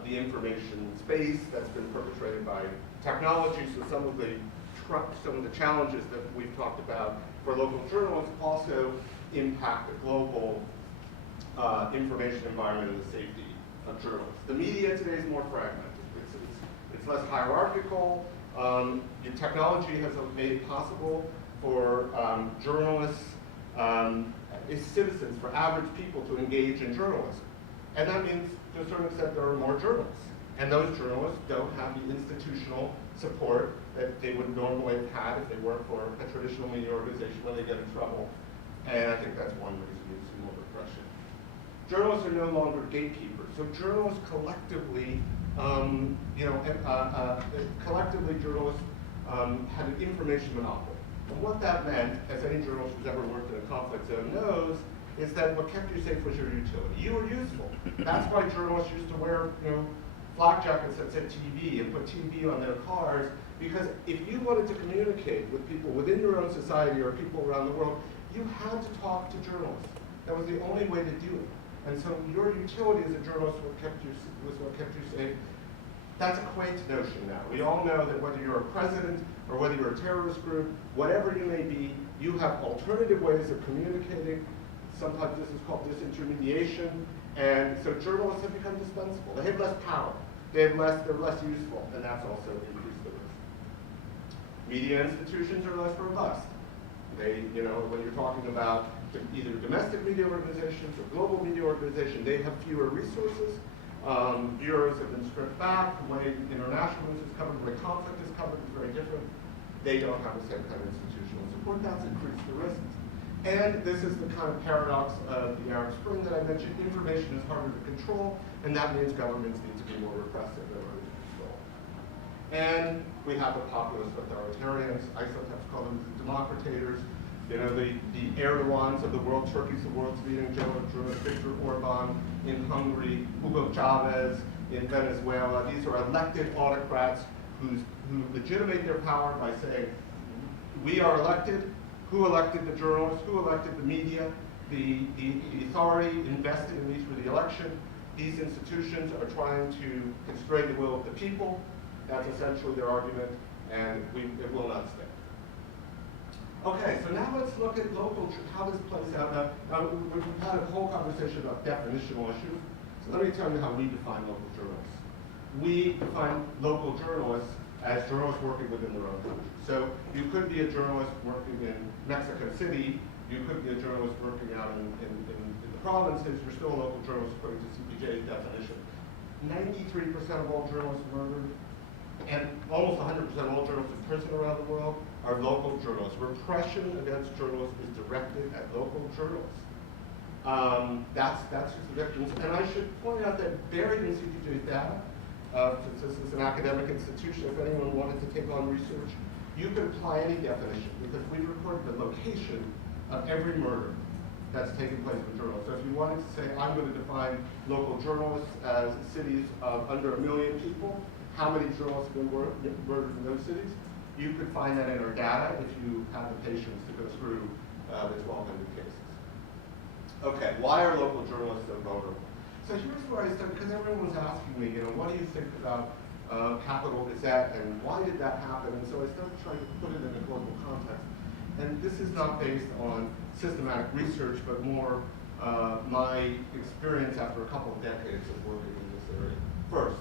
the information space that's been perpetrated by technology. So some of the challenges that we've talked about for local journalists also impact the global information environment and the safety of journalists. The media today is more fragmented. It's less hierarchical. Technology has made it possible for journalists, as citizens, for average people to engage in journalism. And that means, to a certain extent, there are more journalists. And those journalists don't have the institutional support that they would normally have had if they worked for a traditional media organization when they get in trouble. And I think that's one reason you see more repression. Journalists are no longer gatekeepers. So journalists collectively, collectively journalists had an information monopoly. And what that meant, as any journalist who's ever worked in a conflict zone knows, is that what kept you safe was your utility. You were useful. That's why journalists used to wear, flak jackets that said TV and put TV on their cars, because if you wanted to communicate with people within your own society or people around the world, you had to talk to journalists. That was the only way to do it. And so your utility as a journalist was what kept you safe. That's a quaint notion now. We all know that whether you're a president or whether you're a terrorist group, whatever you may be, you have alternative ways of communicating. Sometimes this is called disintermediation. And so journalists have become dispensable. They have less power. They're less useful, and that's also increased the risk. Media institutions are less robust. They, when you're talking about either domestic media organizations or global media organizations, they have fewer resources. Bureaus have been stripped back. The way international news is covered, the way conflict is covered is very different. They don't have the same kind of institutional support. That's increased the risks. And this is the kind of paradox of the Arab Spring that I mentioned. Information is harder to control, and that means governments need to be more repressive in order to control. And we have the populist authoritarians. I sometimes call them the democratators. The Erdogans of the world. Turkey's the world's leading journalist. Viktor Orban in Hungary, Hugo Chavez in Venezuela. These are elected autocrats who legitimate their power by saying, we are elected. Who elected the journalists? Who elected the media? The authority invested in these for the election. These institutions are trying to constrain the will of the people. That's essentially their argument, and it will not stay. Okay, so now let's look at how this plays out. Now, we've had a whole conversation about definitional issues. So let me tell you how we define local journalists. We define local journalists as journalists working within their own country. So you could be a journalist working in Mexico City, you could be a journalist working out in the provinces, you're still a local journalist according to CPJ's definition. 93% of all journalists murdered, and almost 100% of all journalists in prison around the world are local journalists. Repression against journalists is directed at local journalists. That's just the victims. And I should point out that buried in CPJ's data, since this is an academic institution, if anyone wanted to take on research, you could apply any definition because we recorded the location of every murder that's taken place with journalists. So if you wanted to say, I'm going to define local journalists as cities of under 1 million people, how many journalists have been murdered in those cities, you could find that in our data if you have the patience to go through the 1,200 cases. Okay, why are local journalists so vulnerable? So here's where I started, because everyone was asking me, what do you think about Capital Gazette and why did that happen? And so I started trying to put it in a global context. And this is not based on systematic research, but more my experience after a couple of decades of working in this area. First,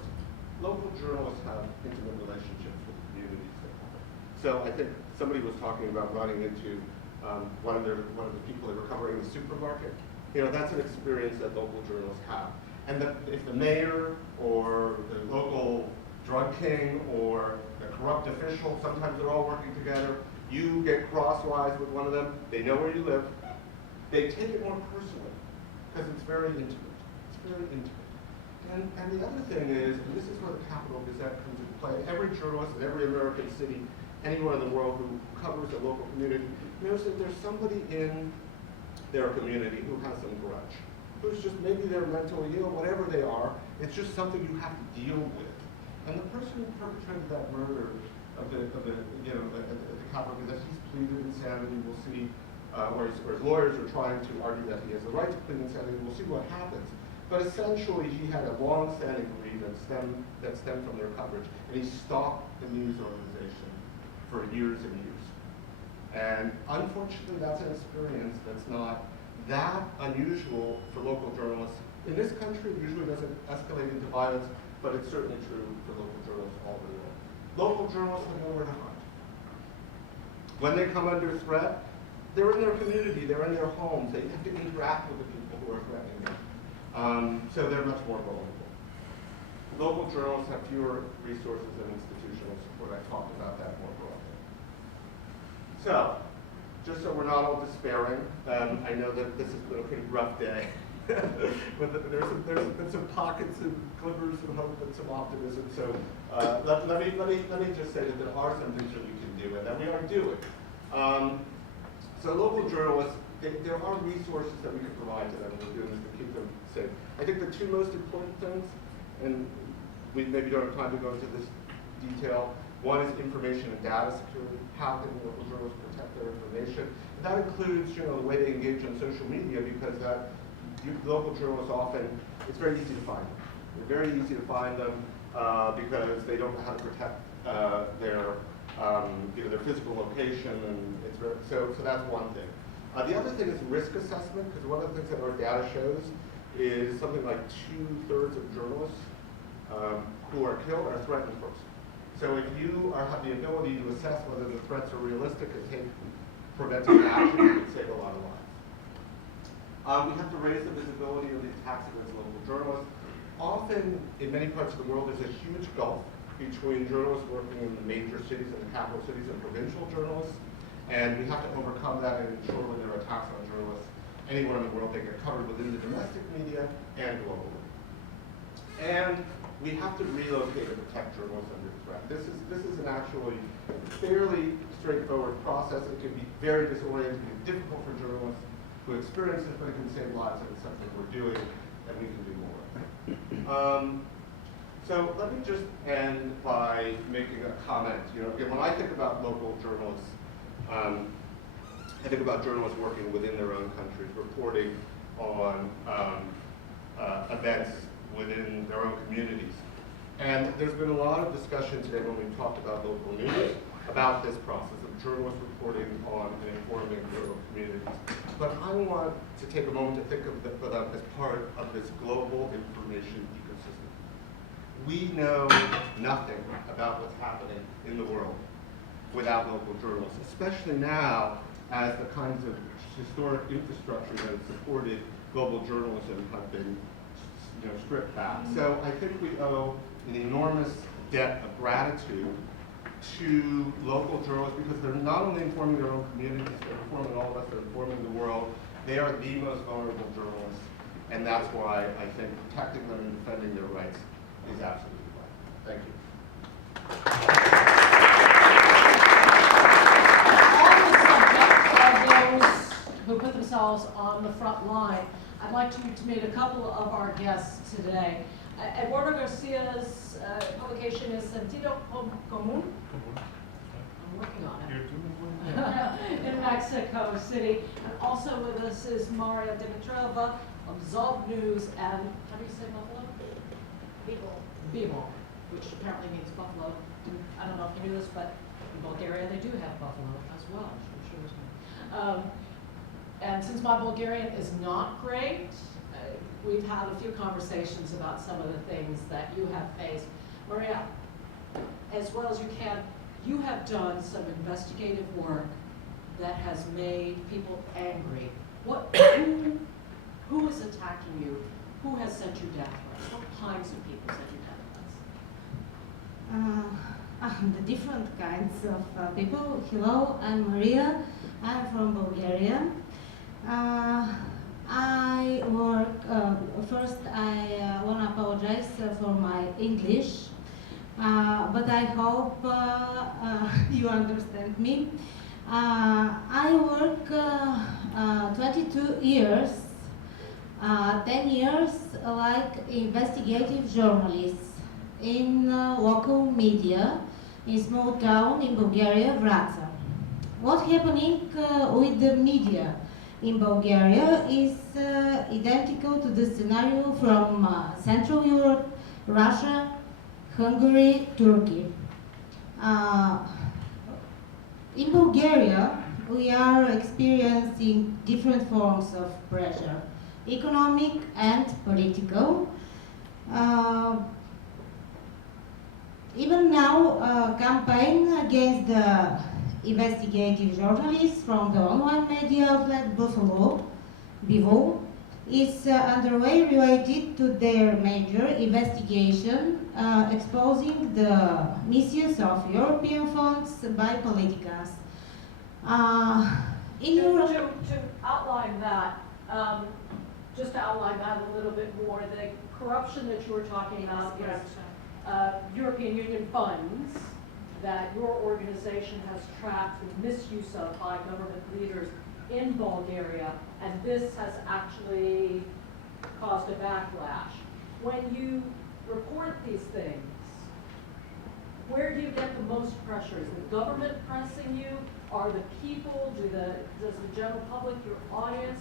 local journalists have intimate relationships with the communities they cover. So I think somebody was talking about running into one of the people they were covering in the supermarket. That's an experience that local journalists have. And if the mayor or the local drug king or the corrupt official, sometimes they're all working together, you get crosswise with one of them, they know where you live, they take it more personally because it's very intimate. It's very intimate. And the other thing is, and this is where the Capital Gazette comes into play, every journalist in every American city, anywhere in the world who covers a local community, knows that there's somebody in their community who has some grudge, who's just maybe they're mentally ill, whatever they are, it's just something you have to deal with. And the person who perpetrated that murder at the Capital Gazette, he's pleaded insanity. We'll see, where his lawyers are trying to argue that he has the right to plead insanity. We'll see what happens. But essentially, he had a long-standing grievance that stemmed from their coverage, and he stopped the news organization for years and years. And unfortunately, that's an experience that's not that unusual for local journalists. In this country, it usually doesn't escalate into violence, but it's certainly true for local journalists all over the world. Local journalists have nowhere to hide. When they come under threat, they're in their community, they're in their homes, they have to interact with the people who are threatening them. So they're much more vulnerable. Local journalists have fewer resources and institutional support. I talked about that more broadly. So, just so we're not all despairing, I know that this has been a pretty rough day. But there's been some pockets of glimmers of hope and some optimism. So let me just say that there are some things that we can do and that we are doing. So local journalists, there are resources that we can provide to them. We're doing this to keep them safe. I think the two most important things, and we maybe don't have time to go into this detail. One is information and data security. How can local journalists protect their information? And that includes, the way they engage on social media, because local journalists often, it's very easy to find them. They're very easy to find them because they don't know how to protect their physical location, and it's very, so that's one thing. The other thing is risk assessment, because one of the things that our data shows is something like 2/3 of journalists who are killed are threatened first. So if you have the ability to assess whether the threats are realistic and take preventive action, you can save a lot of lives. We have to raise the visibility of the attacks against local journalists. Often, in many parts of the world, there's a huge gulf between journalists working in the major cities and the capital cities and provincial journalists. And we have to overcome that and ensure when there are attacks on journalists anywhere in the world, they get covered within the domestic media and globally. And we have to relocate and protect journalists under threat. This is an actually fairly straightforward process. It can be very disorienting and difficult for journalists who experience this, but it can save lives, and it's something we're doing, and we can do more. So let me just end by making a comment. Again, when I think about local journalists, I think about journalists working within their own countries, reporting on events within their own communities. And there's been a lot of discussion today when we've talked about local news about this process of journalists reporting on and informing local communities. But I want to take a moment to think of them as part of this global information ecosystem. We know nothing about what's happening in the world without local journalists, especially now as the kinds of historic infrastructure that have supported global journalism have been stripped back. So I think we owe an enormous debt of gratitude to local journalists because they're not only informing their own communities, they're informing all of us, they're informing the world. They are the most vulnerable journalists, and that's why I think protecting them and defending their rights is absolutely vital. Thank you. On the subject of those who put themselves on the front line, I'd like to meet a couple of our guests today. Eduardo Garcia's publication is Sentido Común. I'm working on it. In Mexico City. And also with us is Maria Dimitrova of Zob News and, how do you say Buffalo? Bibo, which apparently means buffalo. I don't know if you knew this, but in Bulgaria they do have buffalo as well. I'm sure. And since my Bulgarian is not great, we've had a few conversations about some of the things that you have faced. Maria, as well as you can, you have done some investigative work that has made people angry. Who is attacking you? Who has sent you death threats? What kinds of people sent you death threats? The different kinds of people. Hello, I'm Maria. I'm from Bulgaria. I work, first I want to apologize for my English, but I hope you understand me. I work 22 years, 10 years like investigative journalist in local media in small town in Bulgaria, Vraca. What's happening with the media in Bulgaria is identical to the scenario from Central Europe, Russia, Hungary, Turkey. In Bulgaria, we are experiencing different forms of pressure, economic and political. Even now, a campaign against the investigative journalists from the online media outlet Bivo is underway related to their major investigation exposing the misuse of European funds by politicans. To outline that, just to outline that a little bit more, the corruption that you were talking about is European Union funds that your organization has tracked the misuse of by government leaders in Bulgaria, and this has actually caused a backlash. When you report these things, where do you get the most pressure? Is the government pressing you? Are the people, does the general public, your audience,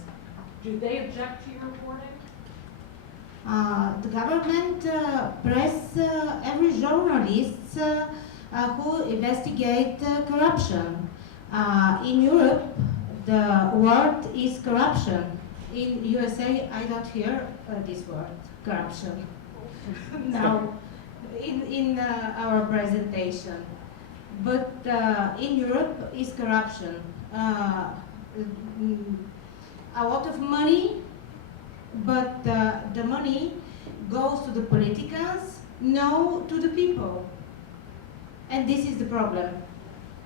do they object to your reporting? The government press every journalist who investigate corruption. In Europe, the word is corruption. In USA, I don't hear this word, corruption. Now, in our presentation. But in Europe is corruption. A lot of money, but the money goes to the politicians, no to the people. And this is the problem.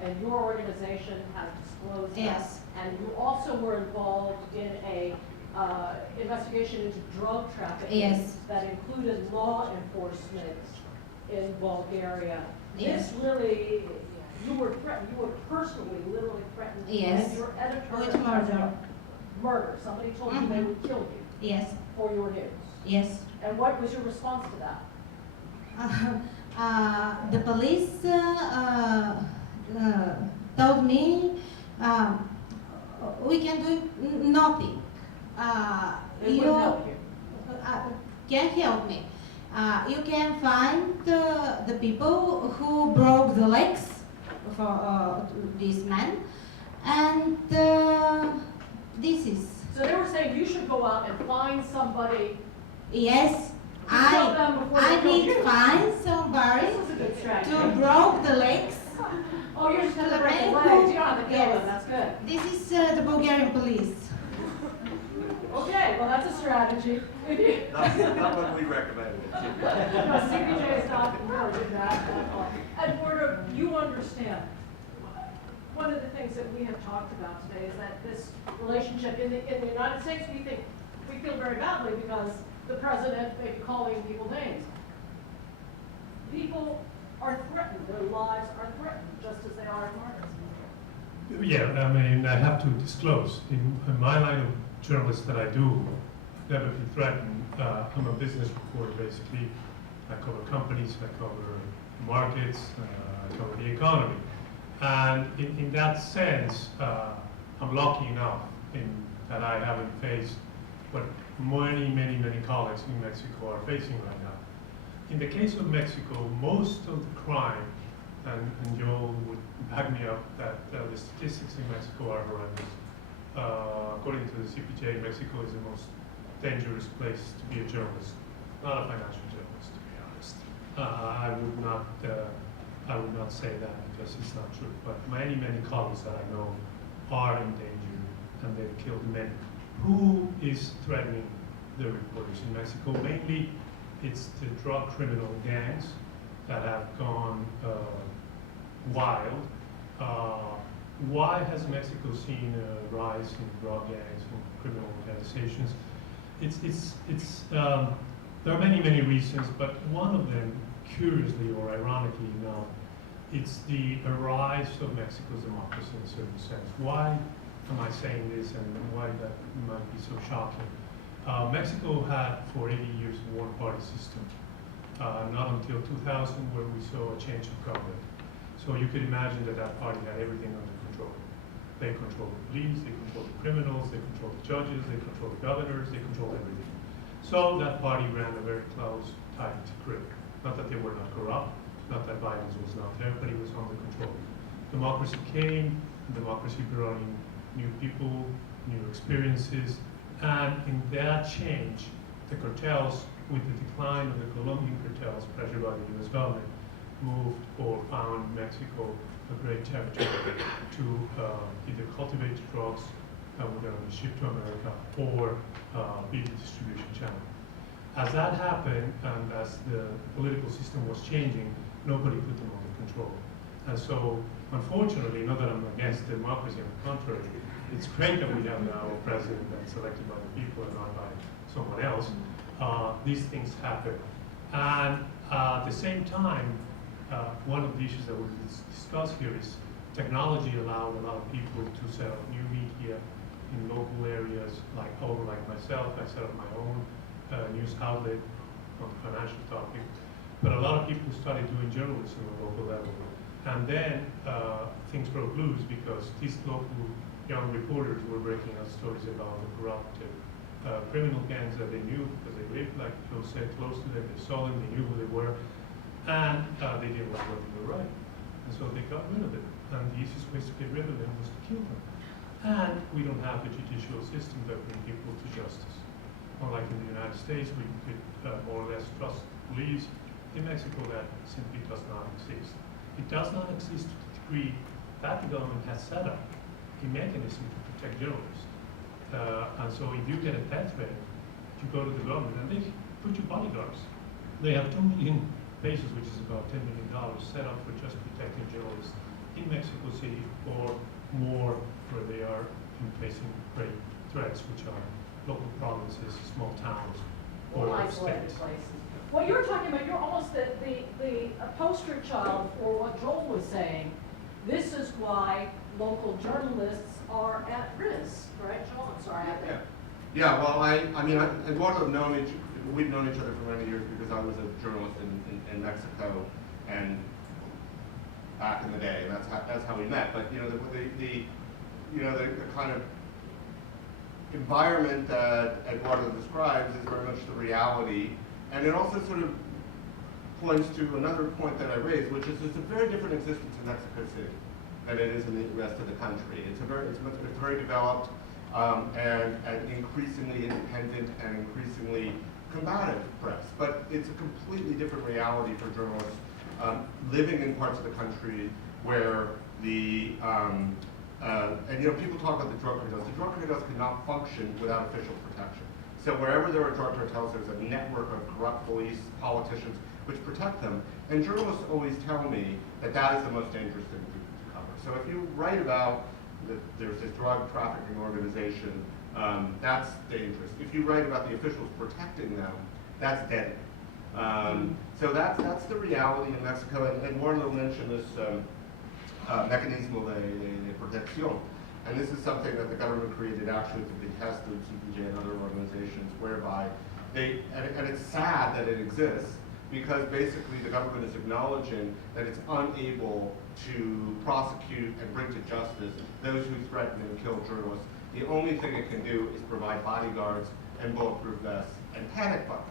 And your organization has disclosed that. Yes. And you also were involved in a investigation into drug trafficking Yes. that included law enforcement in Bulgaria. Yes. This really, you were threatened, you were personally, literally threatened. Yes. And your editor With murder. Murder. Somebody told you they would kill you. Yes. For your news. Yes. And what was your response to that? The police told me we can do nothing. They wouldn't help you. Can't help me. You can find the people who broke the legs for this man, and this is. So they were saying you should go out and find somebody. Yes, I need to find somebody. This is a good legs. Oh, you're just To gonna the break the rainbow. legs, you don't have to kill Yes. them, that's good. This is the Bulgarian police. Okay, well, that's a strategy. Not what we recommended. No, CPJ is not encouraging that at all. Eduardo, you understand. One of the things that we have talked about today is that this relationship in the United States, we feel very badly because the president may be calling people names. People are threatened, their lives are threatened, just as they are in Marcus. Yeah, I mean, I have to disclose, in my line of journalist that I do, never be threatened. I'm a business reporter, basically. I cover companies, I cover markets, I cover the economy. And in that sense, I'm lucky enough in that I haven't faced what many colleagues in Mexico are facing right now. In the case of Mexico, most of the crime, and Joel would back me up, that the statistics in Mexico are horrendous. According to the CPJ, Mexico is the most dangerous place to be a journalist, not a financial journalist, to be honest. I would not say that because it's not true. But many colleagues that I know are in danger, and they've killed many. Who is threatening the reporters in Mexico? Mainly, it's the drug criminal gangs that have gone wild. Why has Mexico seen a rise in drug gangs and criminal organizations? There are many reasons, but one of them, curiously or ironically enough, it's the rise of Mexico's democracy in a certain sense. Why am I saying this, and why that might be so shocking? Mexico had for 80 years a one-party system, not until 2000 where we saw a change of government. So you could imagine that party had everything under control. They control the police, they control the criminals, they control the judges, they control the governors, they control everything. So that party ran a very close, tight grip. Not that they were not corrupt, not that violence was not there, but it was under control. Democracy came, democracy brought in new people, new experiences, and in that change, the cartels, with the decline of the Colombian cartels pressured by the US government, moved or found Mexico a great territory to either cultivate drugs that were going to be shipped to America or be the distribution channel. As that happened, and as the political system was changing, nobody put them under control. And so, unfortunately, not that I'm against democracy, on the contrary, it's great that we have now a president that's elected by the people and not by someone else. These things happen. And at the same time, one of the issues that we discuss here is technology allowed a lot of people to set up new media in local areas, like myself, I set up my own news outlet on the financial topic. But a lot of people started doing journalism on a local level. And then things broke loose because these local young reporters were breaking out stories about the corrupted criminal gangs that they knew because they lived, like Joe said, close to them, they saw them, they knew who they were, and they didn't like what they were writing. And so they got rid of it. And the easiest way to get rid of them was to kill them. And we don't have a judicial system that brings people to justice. Unlike in the United States, we could more or less trust police. In Mexico, that simply does not exist. It does not exist to the degree that the government has set up a mechanism to protect journalists. And so if you get a death threat, you go to the government and they put you bodyguards. They have 2 million pesos, which is about $10 million, set up for just protecting journalists in Mexico City or more where they are facing great threats, which are local provinces, small towns, or isolated states. places. What you're talking about, you're almost the poster child for what Joel was saying. This is why local journalists are at risk, right, Joel? I'm sorry. Yeah, well, I mean, Eduardo we've known each other for many years because I was a journalist in Mexico and back in the day, and that's how we met. But the kind of environment that Eduardo describes is very much the reality, and it also sort of points to another point that I raised, which is it's a very different existence in Mexico City than it is in the rest of the country. It's very developed and increasingly independent and increasingly combative press, but it's a completely different reality for journalists. living in parts of the country where the, and you know, people talk about the drug cartels. The drug cartels cannot function without official protection. So wherever there are drug cartels, there's a network of corrupt police, politicians, which protect them. And journalists always tell me that that is the most dangerous thing to cover. So if you write about that there's this drug trafficking organization, that's dangerous. If you write about the officials protecting them, that's deadly. So that's the reality in Mexico. And Warren mentioned this mecanismo de protección. And this is something that the government created actually at the behest of CPJ and other organizations, whereby they, and it's sad that it exists, because basically the government is acknowledging that it's unable to prosecute and bring to justice those who threaten and kill journalists. The only thing it can do is provide bodyguards and bulletproof vests and panic buttons.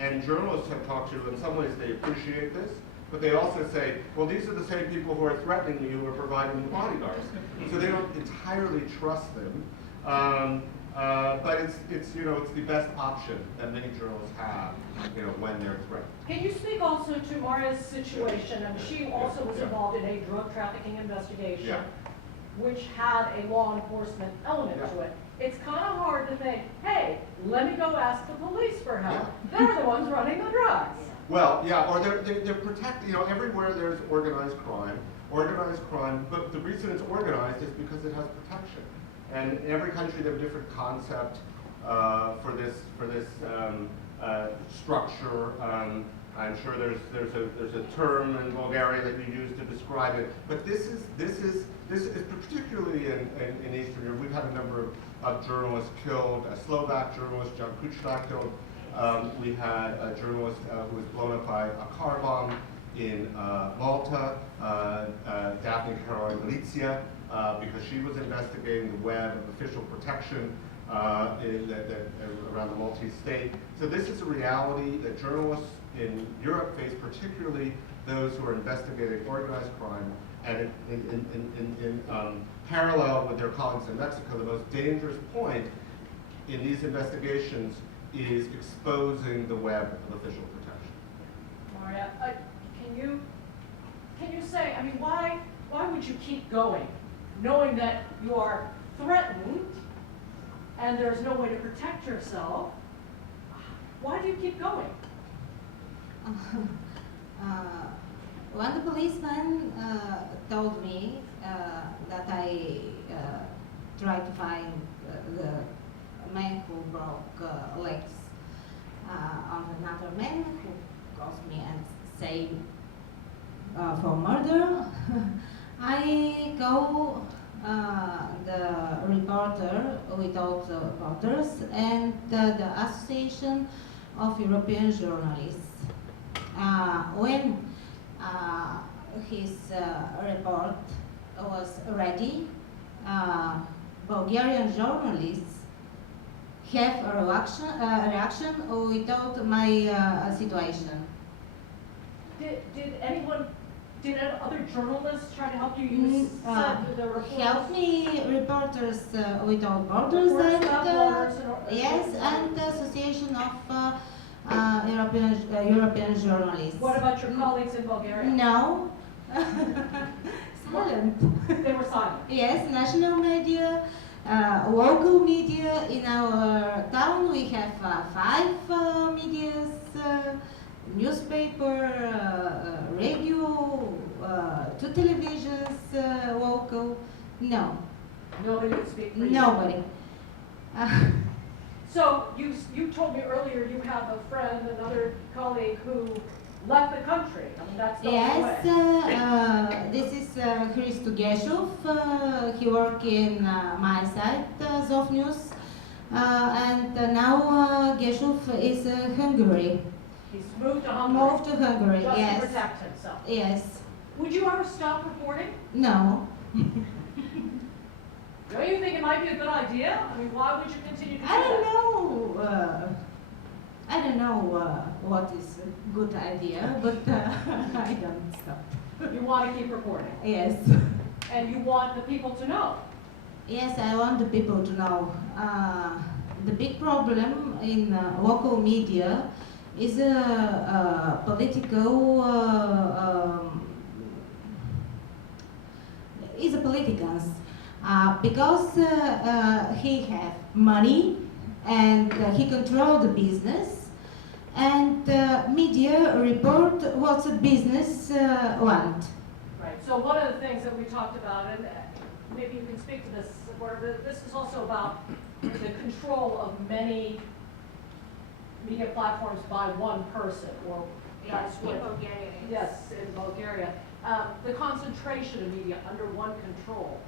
And journalists have talked to, in some ways they appreciate this, but they also say, well, these are the same people who are threatening you or providing the bodyguards. So they don't entirely trust them. But it's you know, it's the best option that many journalists have, you know, when they're threatened. Can you speak also to Maria's situation? And she also was involved in a drug trafficking investigation, which had a law enforcement element to it. It's kind of hard to think, hey, let me go ask the police for help. They're the ones running the drugs. Well, yeah, or they're protected, you know, everywhere there's organized crime, but the reason it's organized is because it has protection. And in every country they have a different concept for this structure. I'm sure there's a term in Bulgaria that you use to describe it. But this is particularly in Eastern Europe. We've had a number of journalists killed. A Slovak journalist, Jan Kuchta, killed. We had a journalist who was blown up by a car bomb in Malta, Daphne Caroline Galizia, because she was investigating the web of official protection around the Maltese state. So this is a reality that journalists in Europe face, particularly those who are investigating organized crime. And in parallel with their colleagues in Mexico, the most dangerous point in these investigations is exposing the web of official protection. Maria, can you say, I mean, why would you keep going, knowing that you are threatened and there's no way to protect yourself? Why do you keep going? When the policeman told me that I tried to find the man who broke legs on another man who caused me and saved for murder, I go the reporter without borders and the Association of European Journalists. When his report was ready, Bulgarian journalists have a reaction without my situation. Did other journalists try to help you? You said that there were help me, Reporters Without Borders, yes, and the Association of European Journalists. What about your colleagues in Bulgaria? No. Silent. They were silent. Yes, national media, local media. In our town we have 5 medias, newspaper, radio, 2 televisions, local. No. Nobody would speak for you? Nobody. So you told me earlier you have a friend, another colleague who left the country. I mean, that's the yes, this is Hristo Geshov. He worked in my site, Zov News. And now Geshov is Hungary. He's moved to Hungary. Moved to Hungary, just yes. to protect himself. Yes. Would you ever stop reporting? No. Don't you think it might be a good idea? I mean, why would you continue to do that? I don't know what is a good idea, but I don't stop. You want to keep reporting? Yes. And you want the people to know? Yes, I want the people to know. The big problem in local media is a political politicians because he have money and he control the business, and media report what the business want. Right, so one of the things that we talked about, and maybe you can speak to this, where this is also about the control of many media platforms by one person, or that's what, in Bulgaria. yes, in Bulgaria. The concentration of media under one control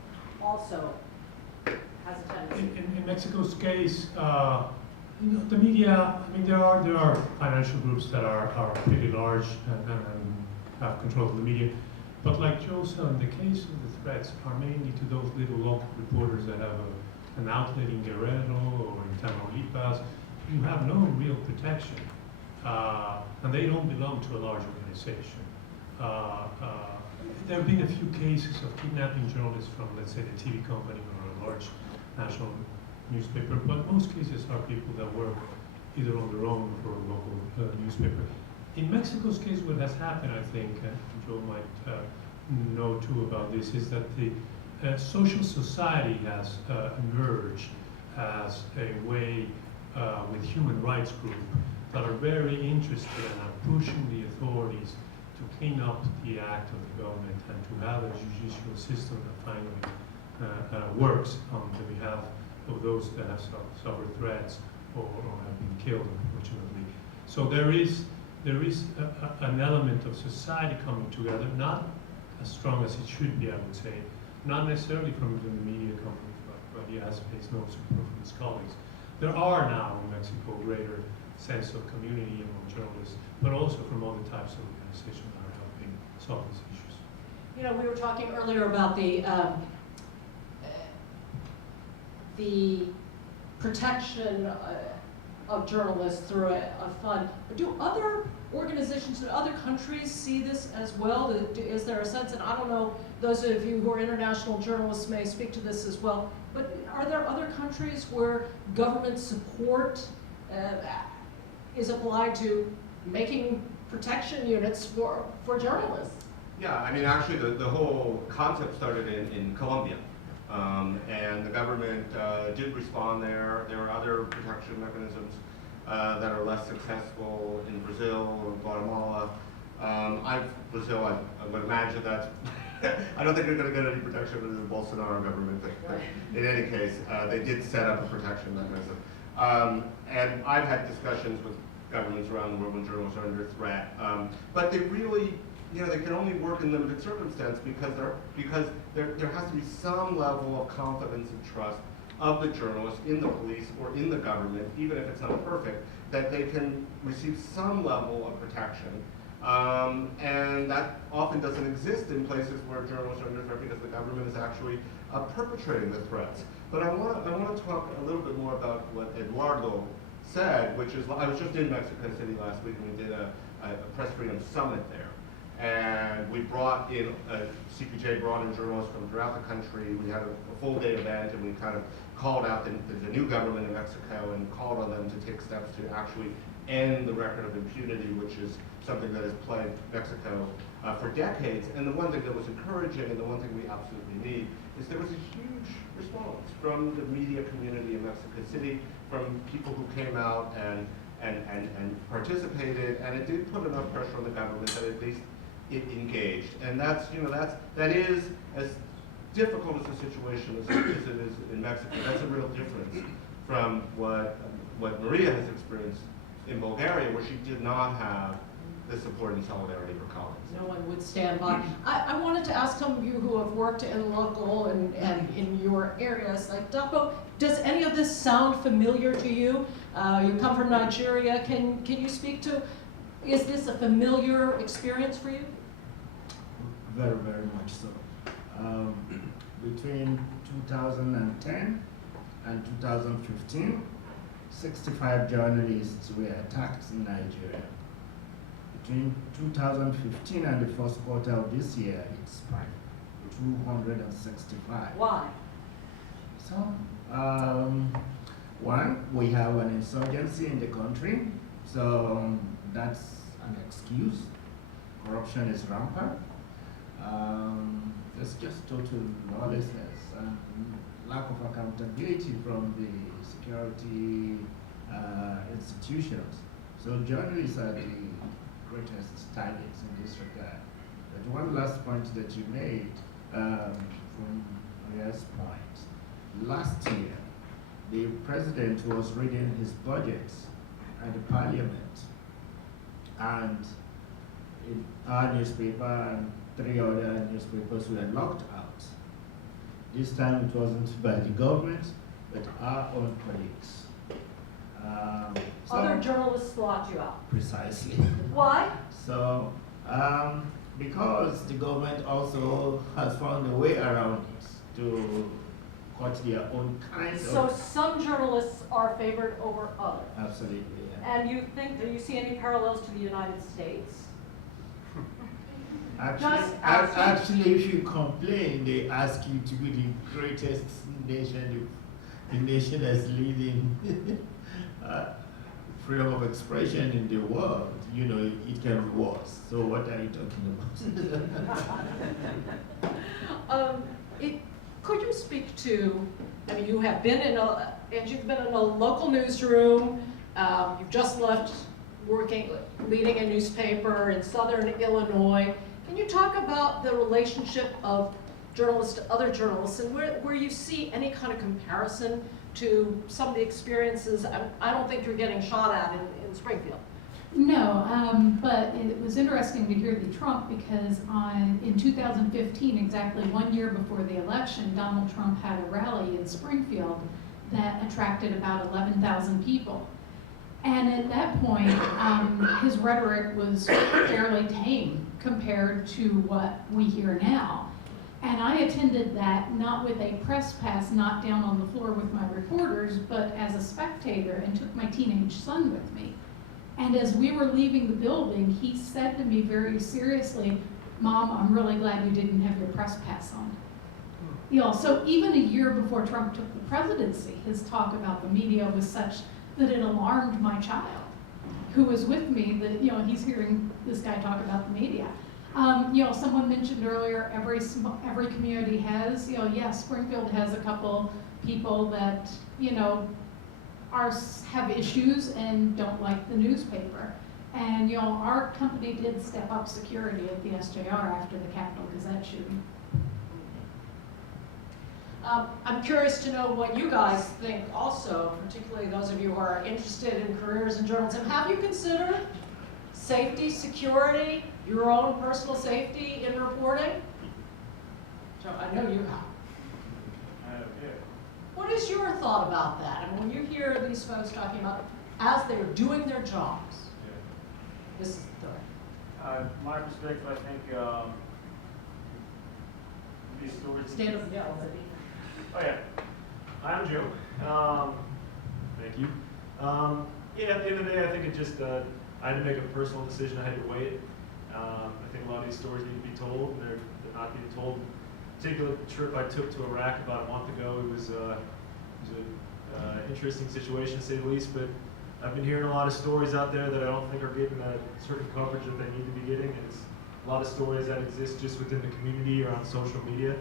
also has a tendency. In Mexico's case, the media, I mean, there are financial groups that are pretty large and have control of the media. But like Joe said, in the case of the threats are mainly to those little local reporters that have an outlet in Guerrero or in Tamaulipas. You have no real protection, and they don't belong to a large organization. There have been a few cases of kidnapping journalists from, let's say, the TV company or a large national newspaper, but most cases are people that work either on their own or for a local newspaper. In Mexico's case, what has happened, I think, and Joe might know too about this, is that the social society has emerged as a way with human rights groups that are very interested and are pushing the authorities to clean up the act of the government and to have a judicial system that finally works on the behalf of those that have suffered threats or have been killed, unfortunately. So there is an element of society coming together, not as strong as it should be, I would say, not necessarily from the media companies, but he has faced no support from his colleagues. There are now in Mexico greater sense of community among journalists, but also from other types of organizations that are helping solve these issues. You know, we were talking earlier about the protection of journalists through a fund. Do other organizations in other countries see this as well? Is there a sense, and I don't know, those of you who are international journalists may speak to this as well, but are there other countries where government support is applied to making protection units for journalists? Yeah, I mean, actually, the whole concept started in Colombia. And the government did respond there. There are other protection mechanisms that are less successful in Brazil or Guatemala. Brazil, I would imagine that's, I don't think they're going to get any protection from the Bolsonaro government, but in any case, they did set up a protection mechanism. And I've had discussions with governments around the world when journalists are under threat. But they really, they can only work in limited circumstances because there has to be some level of confidence and trust of the journalists in the police or in the government, even if it's not perfect, that they can receive some level of protection. And that often doesn't exist in places where journalists are under threat because the government is actually perpetrating the threats. But I want to talk a little bit more about what Eduardo said, which is, I was just in Mexico City last week and we did a press freedom summit there. And we brought in, CPJ brought in journalists from throughout the country. We had a full day event and we kind of called out the new government in Mexico and called on them to take steps to actually end the record of impunity, which is something that has plagued Mexico for decades. And the one thing that was encouraging and the one thing we absolutely need is there was a huge response from the media community in Mexico City, from people who came out and participated, and it did put enough pressure on the government that at least it engaged. And that is as difficult as the situation as it is in Mexico. That's a real difference from what Maria has experienced in Bulgaria, where she did not have the support and solidarity of her colleagues. No one would stand by. I wanted to ask some of you who have worked in local and in your areas, like Dapo, does any of this sound familiar to you? You come from Nigeria. Can you speak to, is this a familiar experience for you? Very, very much so. Between 2010 and 2015, 65 journalists were attacked in Nigeria. Between 2015 and the first quarter of this year, it spiked 265. Why? So, one, we have an insurgency in the country, so that's an excuse. Corruption is rampant. There's just total lawlessness and lack of accountability from the security institutions. So journalists are the greatest targets in this regard. But one last point that you made from Maria's point. Last year, the president was reading his budget at the parliament, and in our newspaper and 3 other newspapers were locked out. This time it wasn't by the government, but our own colleagues. Other journalists locked you out. Precisely. Why? So, because the government also has found a way around it to cut their own kinds So of... some journalists are favored over others. Absolutely, yeah. And you think, do you see any parallels to the United States? Actually, if you complain, they ask you to be the greatest nation, the nation that's leading freedom of expression in the world. You know, it can be worse. So what are you talking about? Could you speak to, I mean, you have been in you've been in a local newsroom, you've just left leading a newspaper in Southern Illinois. Can you talk about the relationship of journalists to other journalists and where you see any kind of comparison to some of the experiences? I don't think you're getting shot at in Springfield. No, but it was interesting to hear the Trump because in 2015, exactly 1 year before the election, Donald Trump had a rally in Springfield that attracted about 11,000 people. And at that point, his rhetoric was fairly tame compared to what we hear now. And I attended that not with a press pass, not down on the floor with my reporters, but as a spectator and took my teenage son with me. And as we were leaving the building, he said to me very seriously, "Mom, I'm really glad you didn't have your press pass on." You know, so even a year before Trump took the presidency, his talk about the media was such that it alarmed my child, who was with me, that, you know, he's hearing this guy talk about the media. You know, someone mentioned earlier, every community has, you know, yes, Springfield has a couple people that, you know, have issues and don't like the newspaper. And, you know, our company did step up security at the SJR after the Capitol Gazette shooting. I'm curious to know what you guys think also, particularly those of you who are interested in careers in journalism. Have you considered safety, security, your own personal safety in reporting? Joe, I know you have. Yeah. What is your thought about that? I mean, when you hear these folks talking about as they're doing their jobs, this is the threat. My perspective, I think these stories. Stand up and yell. Oh yeah, I'm Joe. Thank you. Yeah, at the end of the day, I think it just I had to make a personal decision. I had to weigh it. I think a lot of these stories need to be told, and they're not being told. A particular trip I took to Iraq about a month ago, it was an interesting situation to say the least, but I've been hearing a lot of stories out there that I don't think are getting a certain coverage that they need to be getting, and it's a lot of stories that exist just within the community or on social media,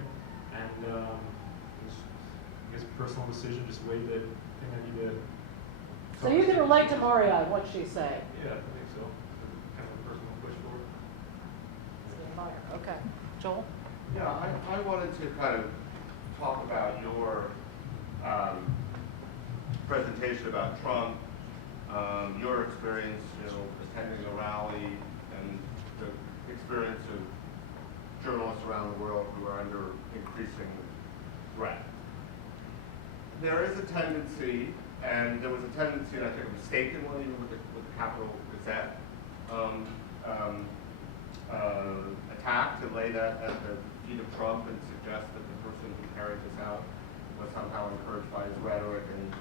and I guess a personal decision, just weighed that thing I need to. So you can relate to Maria, what she's saying. Yeah, I think so. Kind of a personal push forward. Okay, Joel? Yeah, I wanted to kind of talk about your presentation about Trump, your experience, attending a rally, and the experience of journalists around the world who are under increasing threat. There is a tendency, and there was a tendency, and I think mistakenly with the Capitol Gazette attack to lay that at the feet of Trump and suggest that the person who carried this out was somehow encouraged by his rhetoric, and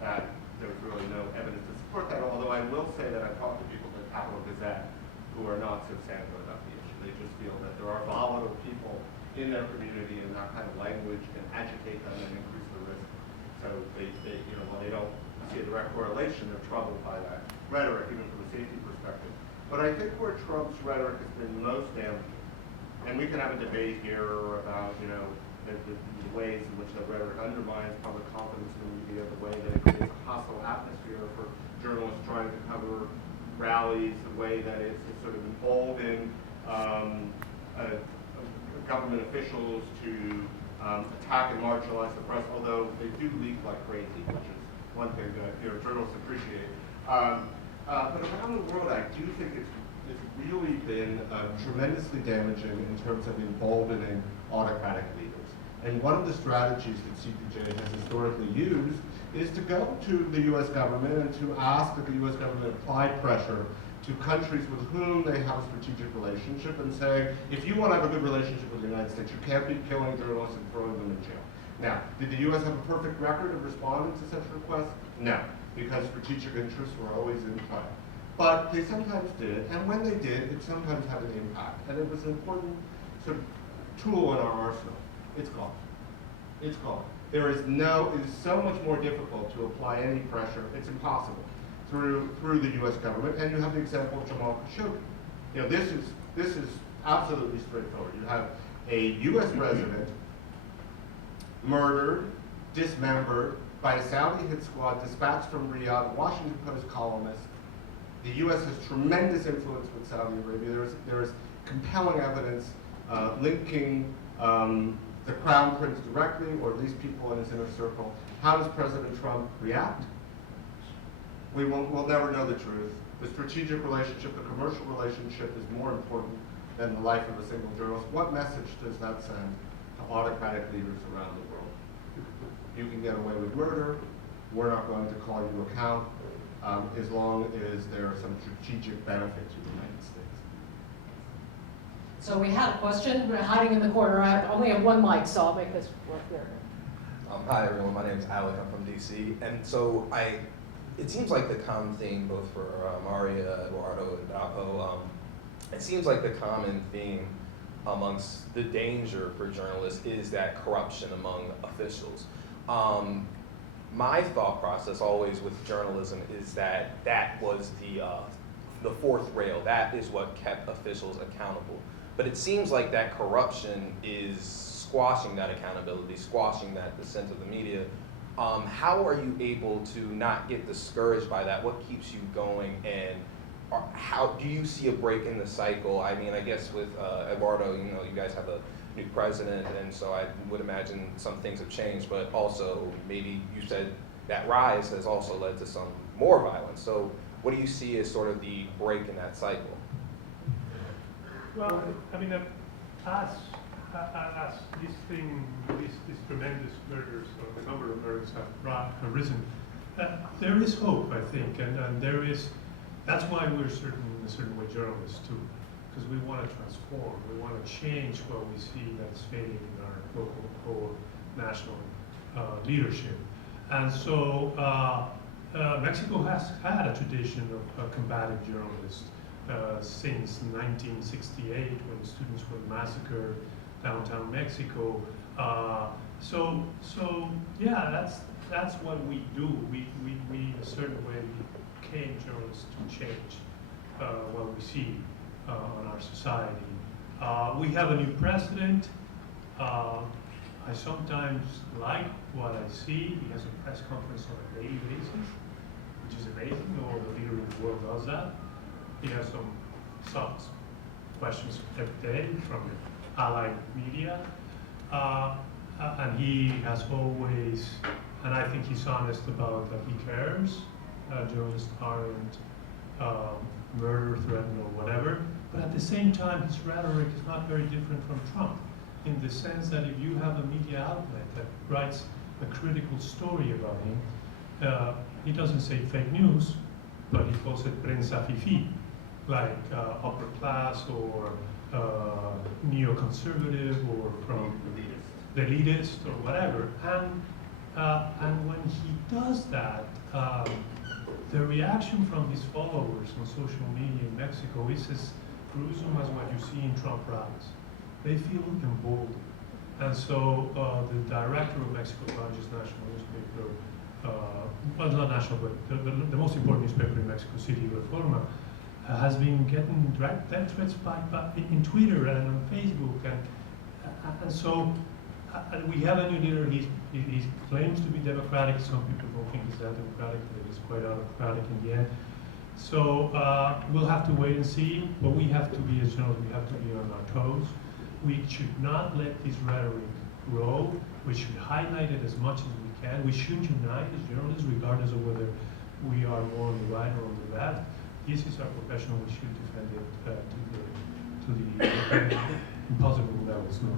that there was really no evidence to support that. Although I will say that I've talked to people at the Capitol Gazette who are not so sanguine about the issue. They just feel that there are volatile people in their community, and that kind of language can agitate them and increase the risk. So they while they don't see a direct correlation, they're troubled by that rhetoric, even from a safety perspective. But I think where Trump's rhetoric has been most damaging, and And we can have a debate here about, you know, the ways in which the rhetoric undermines public confidence in the media, the way that it creates a hostile atmosphere for journalists trying to cover rallies, the way that it's sort of emboldened government officials to attack and marginalize the press, although they do leak like crazy, which is one thing that, you know, journalists appreciate. But around the world, I do think it's really been tremendously damaging in terms of emboldening autocratic leaders. And one of the strategies that CPJ has historically used is to go to the U.S. government and to ask that the U.S. government apply pressure to countries with whom they have a strategic relationship and say, if you want to have a good relationship with the United States, you can't be killing journalists and throwing them in jail. Now, did the U.S. have a perfect record of responding to such requests? No, because strategic interests were always in play. But they sometimes did, and when they did, it sometimes had an impact. And it was an important sort of tool in our arsenal. It's gone. It's gone. It is so much more difficult to apply any pressure. It's impossible through the U.S. government. And you have the example of Jamal Khashoggi. You know, this is absolutely straightforward. You have a U.S. president murdered, dismembered by a Saudi hit squad dispatched from Riyadh, Washington Post columnist. The U.S. has tremendous influence with Saudi Arabia. There is compelling evidence linking the Crown Prince directly, or at least people in his inner circle. How does President Trump react? We'll never know the truth. The strategic relationship, the commercial relationship is more important than the life of a single journalist. What message does that send to autocratic leaders around the world? You can get away with murder. We're not going to call you account as long as there's some strategic benefit to the United States. So we had a question. We're hiding in the corner. I only have one mic, so I'll make this work there. Hi everyone, my name is Alec, I'm from DC. And so it seems like the common theme, both for Maria, Eduardo, and Dapo, it seems like the common theme amongst the danger for journalists is that corruption among officials. My thought process always with journalism is that was the fourth rail. That is what kept officials accountable. But it seems like that corruption is squashing that accountability, squashing that dissent of the media. How are you able to not get discouraged by that? What keeps you going, and how do you see a break in the cycle? I mean, I guess with Eduardo, you know, you guys have a new president, and so I would imagine some things have changed, but also maybe you said that rise has also led to some more violence. So what do you see as sort of the break in that cycle? Well, I mean, as these tremendous murders, or the number of murders have risen, there is hope, I think, and that's why we're in a certain way journalists too, because we want to transform, we want to change what we see that's fading in our local or national leadership. And so Mexico has had a tradition of combative journalists since 1968, when students were massacred downtown Mexico. So yeah, that's what we do. We in a certain way became journalists to change what we see on our society. We have a new president. I sometimes like what I see. He has a press conference on a daily basis, which is amazing. No other leader in the world does that. He has some questions every day from allied media. And he has always, and I think he's honest about that he cares. Journalists aren't murder, threatened, or whatever. But at the same time, his rhetoric is not very different from Trump, in the sense that if you have a media outlet that writes a critical story about him, he doesn't say fake news, but he calls it prensa fifi, like upper class or neoconservative or from the elitist or whatever. And when he does that, the reaction from his followers on social media in Mexico is as gruesome as what you see in Trump rallies. They feel emboldened. And so the director of Mexico's largest national newspaper, well, not national, but the most important newspaper in Mexico City, Reforma, has been getting death threats in Twitter and on Facebook, and so we have a new leader. He claims to be democratic. Some people don't think he's that democratic, but he's quite autocratic in the end. So we'll have to wait and see, but we have to be, as journalists, we have to be on our toes. We should not let this rhetoric grow. We should highlight it as much as we can. We should unite as journalists, regardless of whether we are more on the right or on the left. This is our profession. We should defend it to the impossible levels. No.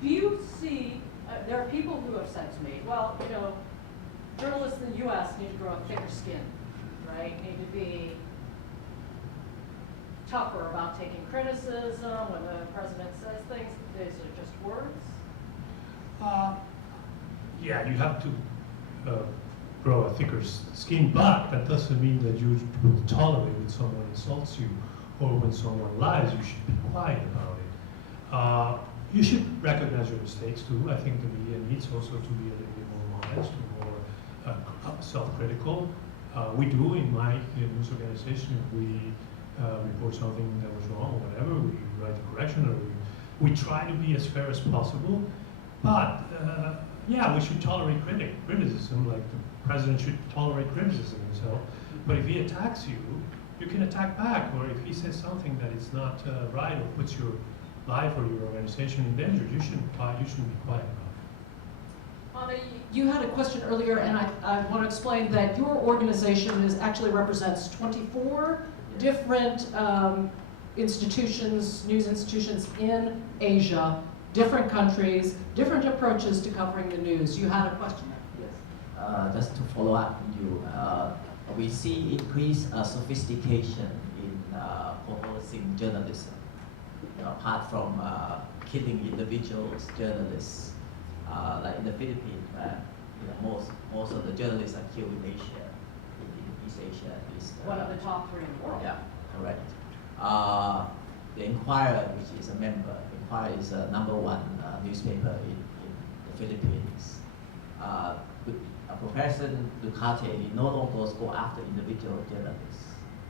Do you see, there are people who have said to me, well, you know, journalists in the U.S. need to grow a thicker skin, right? Need to be tougher about taking criticism when the president says things. These are just words. Yeah, you have to grow a thicker skin, but that doesn't mean that you will tolerate when someone insults you or when someone lies. You should be quiet about it. You should recognize your mistakes too. I think the media needs also to be a little bit more modest, more self-critical. We do in my news organization. If we report something that was wrong or whatever, we write a correction, or we try to be as fair as possible. But yeah, we should tolerate criticism, like the president should tolerate criticism himself. But if he attacks you, you can attack back. Or if he says something that is not right or puts your life or your organization in danger, you shouldn't be quiet about it. You had a question earlier, and I want to explain that your organization actually represents 24 different institutions, news institutions in Asia, different countries, different approaches to covering the news. You had a question. Yes. Just to follow up on you, we see increased sophistication in policing journalism. You know, apart from killing individuals, journalists, like in the Philippines, you know, most of the journalists are killed in Asia, in East Asia at least. One of the top 3 in the world. Yeah, correct. The Inquirer, which is a member, Inquirer is a #1 newspaper in the Philippines. Professor Ducati, he no longer go after individual journalists.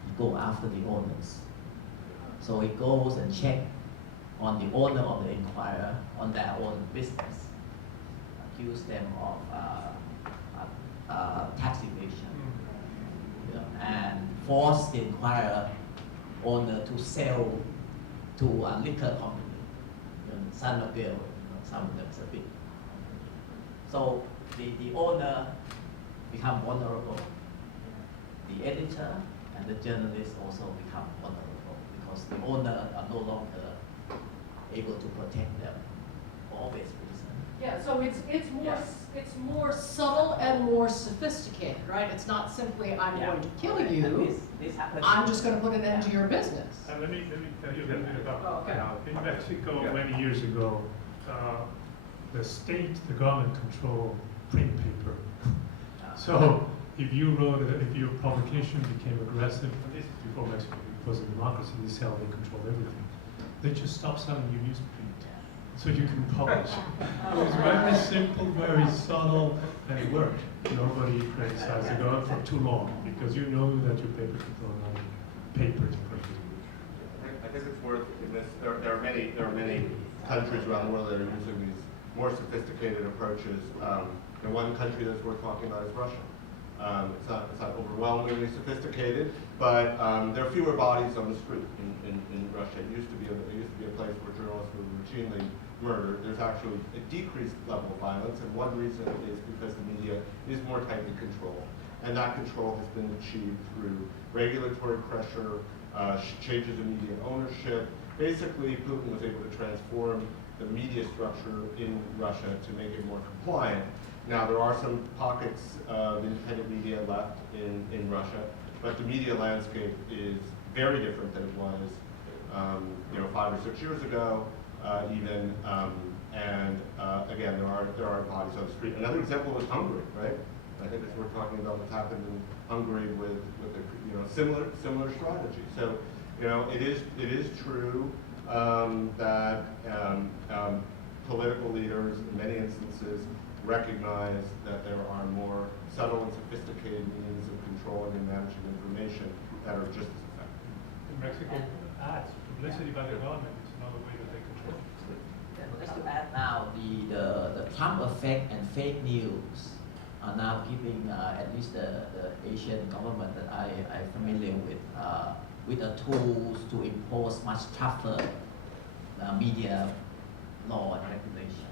He go after the owners. So he goes and check on the owner of the Inquirer on their own business, accuse them of tax evasion, you know, and force the Inquirer owner to sell to a liquor company, you know, San Miguel, you know, some of them is a big. So the owner become vulnerable. The editor and the journalist also become vulnerable because the owner are no longer able to protect them for obvious reasons. Yeah, so it's more subtle and more sophisticated, right? It's not simply I'm going to kill you. This happens. I'm just going to put an end to your business. Let me tell you a little bit about okay. in Mexico many years ago, the government controlled print paper. So if your publication became aggressive, and this is before Mexico was a democracy, this is how they controlled everything. They just stopped selling you newsprint, so you can publish. It was very simple, very subtle, and it worked. Nobody criticized the government for too long because you know that your paper can throw another paper to purchase. I think it's worth in this. There are many countries around the world that are using these more sophisticated approaches. One country that's worth talking about is Russia. It's not overwhelmingly sophisticated, but there are fewer bodies on the street in Russia. It used to be a place where journalists were routinely murdered. There's actually a decreased level of violence, and one reason is because the media is more tightly controlled, and that control has been achieved through regulatory pressure, changes in media ownership. Basically, Putin was able to transform the media structure in Russia to make it more compliant. Now, there are some pockets of independent media left in Russia, but the media landscape is very different than it was 5 or 6 years ago, even. Again, there are bodies on the street. Another example is Hungary, right? I think it's worth talking about what's happened in Hungary with a similar strategy. So, it is true that political leaders, in many instances, recognize that there are more subtle and sophisticated means of controlling and managing information that are just as effective. Mexico ads, publicity by the government is another way that they control it. Just to add now, the Trump effect and fake news are now giving at least the Asian government that I'm familiar with the tools to impose much tougher media law and regulations.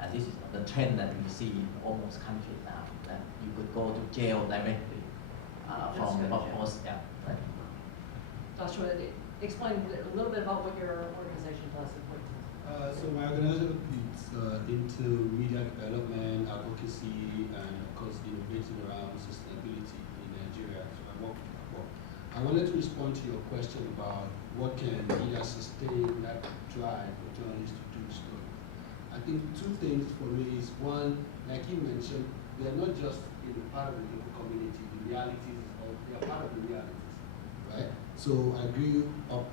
And this is the trend that we see in almost countries now, that you could go to jail directly from post. Yeah, right. Joshua, explain a little bit about what your organization does and what it does. So my organization is into media development, advocacy, and of course innovating around sustainability in Nigeria. So I wanted to respond to your question about what can media sustain that drive for journalists to do story. I think two things for me is one, like you mentioned, they are not just part of the local community, the realities, or they are part of the realities, right? So I grew up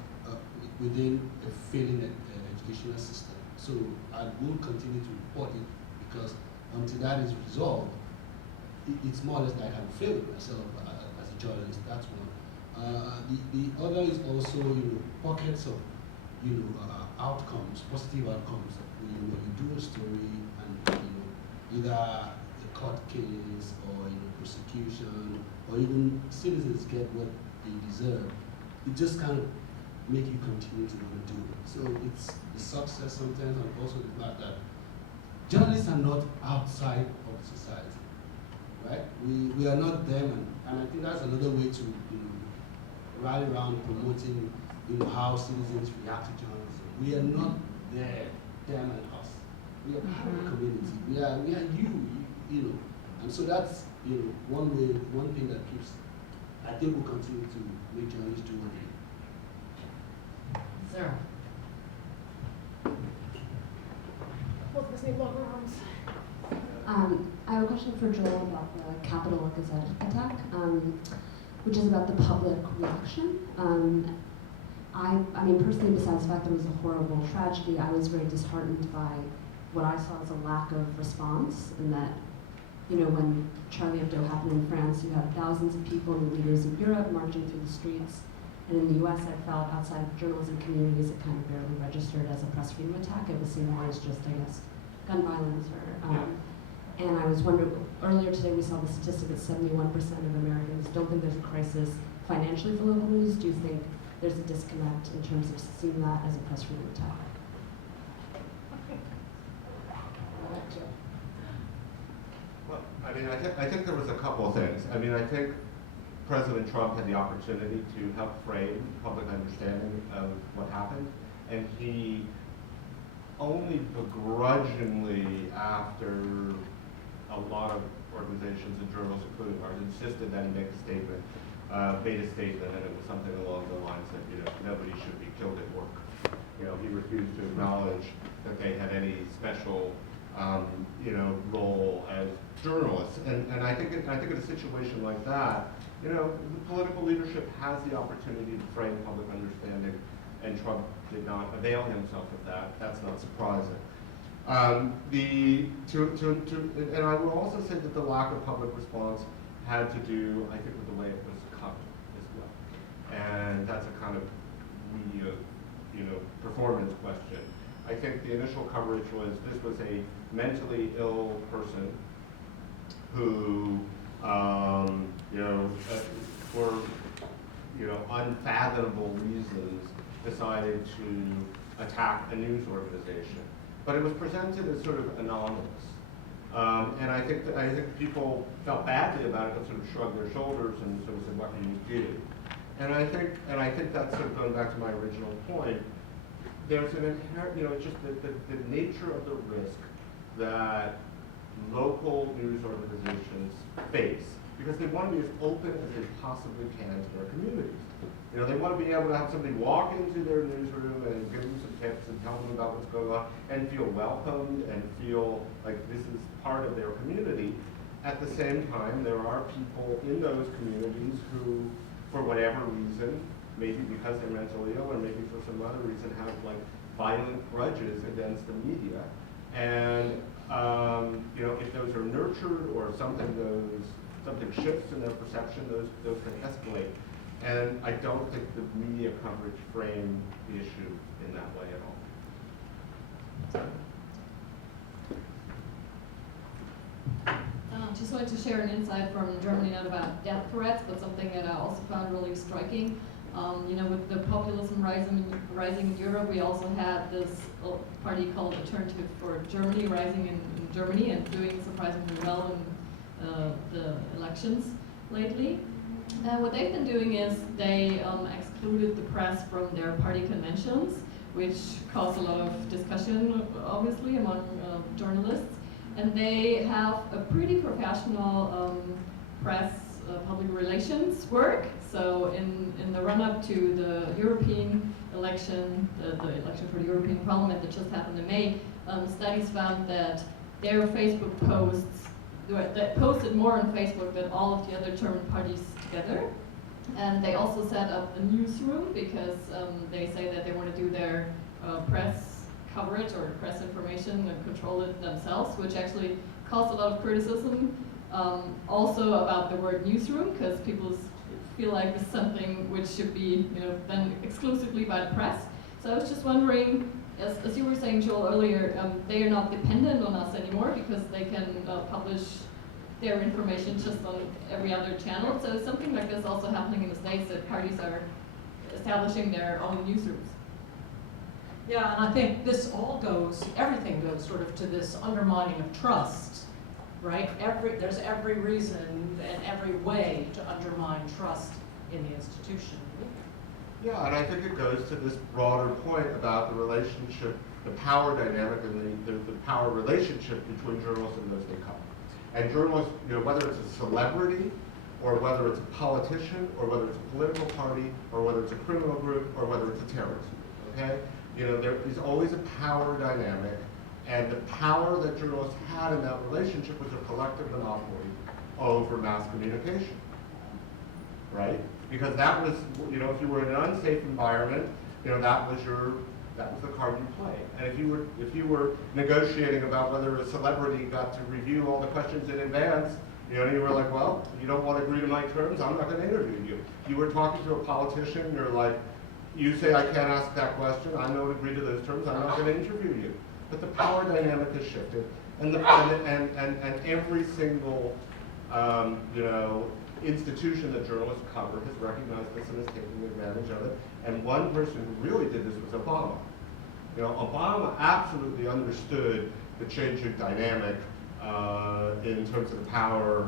within a failing educational system. So I will continue to report it because until that is resolved, it's more or less like I'm failing myself as a journalist. That's one. The other is also pockets of outcomes, positive outcomes. When you do a story and either a court case or prosecution or even citizens get what they deserve, it just kind of make you continue to want to do it. So it's the success sometimes, and also the fact that journalists are not outside of society, right? We are not them, and I think that's another way to rally around promoting how citizens react to journalism. We are not there, them and us. We are part of the community. We are you, and so that's one thing that keeps. I think will continue to make journalists do what they do. Sarah. Both of us need longer arms. I have a question for Joel about the Capitol Gazette attack, which is about the public reaction. I mean, personally, besides the fact that it was a horrible tragedy, I was very disheartened by what I saw as a lack of response, and that, when Charlie Hebdo happened in France, you had thousands of people and leaders in Europe marching through the streets. And in the US, I felt outside of journalism communities, it kind of barely registered as a press freedom attack. It was seen more as just, I guess, gun violence or, and I was wondering, earlier today we saw the statistic that 71% of Americans don't think there's a crisis financially for local news. Do you think there's a disconnect in terms of seeing that as a press freedom attack? Well, I mean, I think there was a couple of things. I mean, I think President Trump had the opportunity to help frame public understanding of what happened, and he only begrudgingly, after a lot of organizations and journals, including ours, insisted that he make a statement, made a statement, and it was something along the lines that nobody should be killed at work. He refused to acknowledge that they had any special role as journalists, and I think in a situation like that, the political leadership has the opportunity to frame public understanding, and Trump did not avail himself of that. That's not surprising. And I will also say that the lack of public response had to do, I think, with the way it was covered as well, and that's a kind of media, performance question. I think the initial coverage was this was a mentally ill person who, for unfathomable reasons, decided to attack a news organization. But it was presented as sort of anomalous, and I think people felt badly about it, but sort of shrugged their shoulders and sort of said, "What can you do?" And I think that's sort of going back to my original point. There's an inherent, it's just the nature of the risk that local news organizations face, because they want to be as open as they possibly can to their communities. They want to be able to have somebody walk into their newsroom and give them some tips and tell them about what's going on and feel welcomed and feel like this is part of their community. At the same time, there are people in those communities who, for whatever reason, maybe because they're mentally ill or maybe for some other reason, have violent grudges against the media. And if those are nurtured or something shifts in their perception, those can escalate. And I don't think the media coverage framed the issue in that way at all. Just wanted to share an insight from Germany, not about death threats, but something that I also found really striking. With the populism rising in Europe, we also had this party called Alternative for Germany rising in Germany and doing surprisingly well in the elections lately. What they've been doing is they excluded the press from their party conventions, which caused a lot of discussion, obviously, among journalists. And they have a pretty professional press public relations work. So in the run-up to the European election, the election for the European Parliament that just happened in May, studies found that their Facebook posts, that posted more on Facebook than all of the other German parties together. And they also set up a newsroom because they say that they want to do their press coverage or press information and control it themselves, which actually caused a lot of criticism also about the word newsroom, because people feel like it's something which should be done exclusively by the press. So I was just wondering, as you were saying, Joel, earlier, they are not dependent on us anymore because they can publish their information just on every other channel. So is something like this also happening in the States, that parties are establishing their own newsrooms? Yeah, and I think this all goes, everything goes sort of to this undermining of trust, right? There's every reason and every way to undermine trust in the institution. Yeah, and I think it goes to this broader point about the relationship, the power dynamic and the power relationship between journalists and those they cover. And journalists, whether it's a celebrity, or whether it's a politician, or whether it's a political party, or whether it's a criminal group, or whether it's a terrorist group, okay? There is always a power dynamic, and the power that journalists had in that relationship was a collective monopoly over mass communication, right? Because that was, if you were in an unsafe environment, that was the card you played. And if you were negotiating about whether a celebrity got to review all the questions in advance, you were like, well, you don't want to agree to my terms, I'm not going to interview you. If you were talking to a politician, you're like, you say I can't ask that question, I don't agree to those terms, I'm not going to interview you. But the power dynamic has shifted, and every single institution that journalists cover has recognized this and is taking advantage of it. And one person who really did this was Obama. Obama absolutely understood the changing dynamic in terms of the power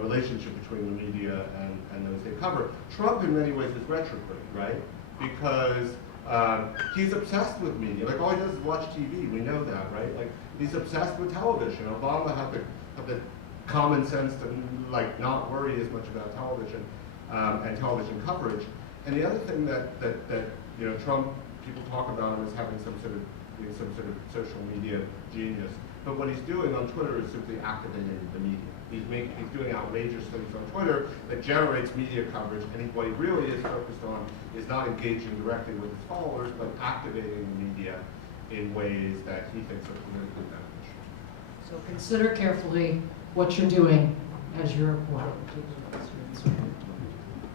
relationship between the media and those they cover. Trump, in many ways, is retrograde, right? Because he's obsessed with media. Like, all he does is watch TV. We know that, right? Like, he's obsessed with television. Obama had the common sense to not worry as much about television and television coverage. And the other thing that Trump, people talk about him as having some sort of social media genius. But what he's doing on Twitter is simply activating the media. He's doing outrageous things on Twitter that generates media coverage, and what he really is focused on is not engaging directly with his followers, but activating the media in ways that he thinks are politically beneficial. So consider carefully what you're doing as your reporter.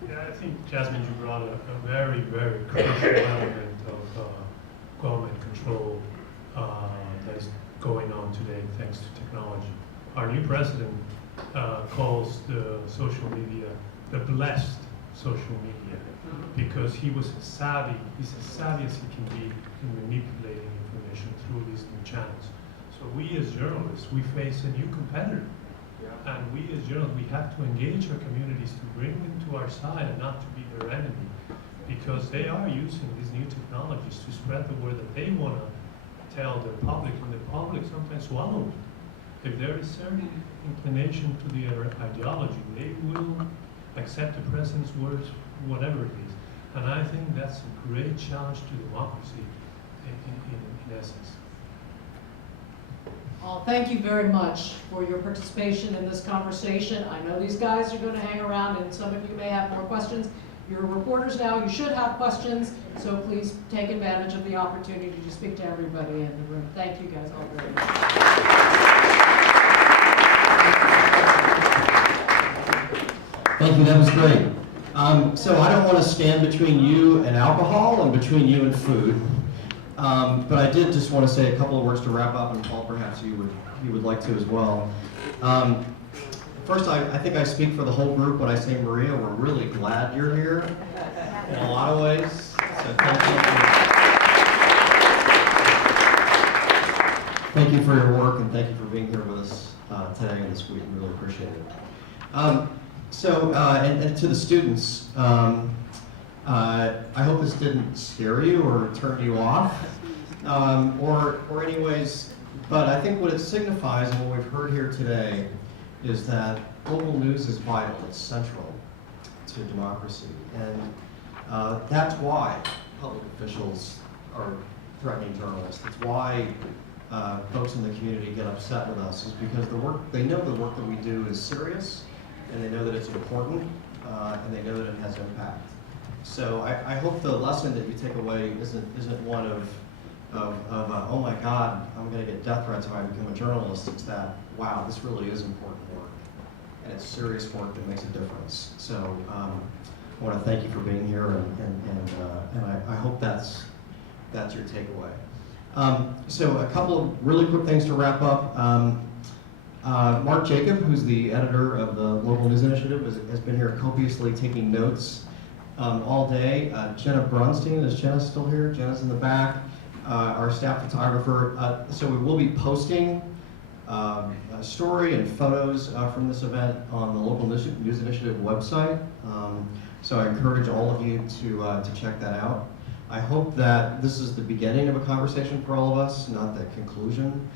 Yeah, I think, Jasmine, you brought a very, very crucial element of government control that is going on today thanks to technology. Our new president calls the social media the blessed social media because he's as savvy as he can be in manipulating information through these new channels. So we as journalists, we face a new competitor. And we as journalists, we have to engage our communities to bring them to our side and not to be their enemy, because they are using these new technologies to spread the word that they want to tell the public, and the public sometimes swallows it. If there is certain inclination to the ideology, they will accept the president's words, whatever it is. And I think that's a great challenge to democracy in essence. Well, thank you very much for your participation in this conversation. I know these guys are going to hang around, and some of you may have more questions. You're reporters now, you should have questions, so please take advantage of the opportunity to speak to everybody in the room. Thank you guys all very much. Thank you, that was great. So I don't want to stand between you and alcohol and between you and food. But I did just want to say a couple of words to wrap up, and Paul, perhaps you would like to as well. First, I think I speak for the whole group when I say, Maria, we're really glad you're here in a lot of ways. So thank you for your work, and thank you for being here with us today and this week. We really appreciate it. And to the students, I hope this didn't scare you or turn you off, or anyways, but I think what it signifies and what we've heard here today is that local news is vital, it's central to democracy, and that's why public officials are threatening journalists. It's why folks in the community get upset with us, is because they know the work that we do is serious, and they know that it's important, and they know that it has impact. So I hope the lesson that you take away isn't one of oh my God, I'm going to get death threats if I become a journalist. It's that, wow, this really is important work, and it's serious work that makes a difference. So I want to thank you for being here, and I hope that's your takeaway. So a couple of really quick things to wrap up. Mark Jacob, who's the editor of the Local News Initiative, has been here copiously taking notes all day. Jenna Bronstein, is Jenna still here? Jenna's in the back. Our staff photographer. So we will be posting a story and photos from this event on the Local News Initiative website. So I encourage all of you to check that out. I hope that this is the beginning of a conversation for all of us, not the conclusion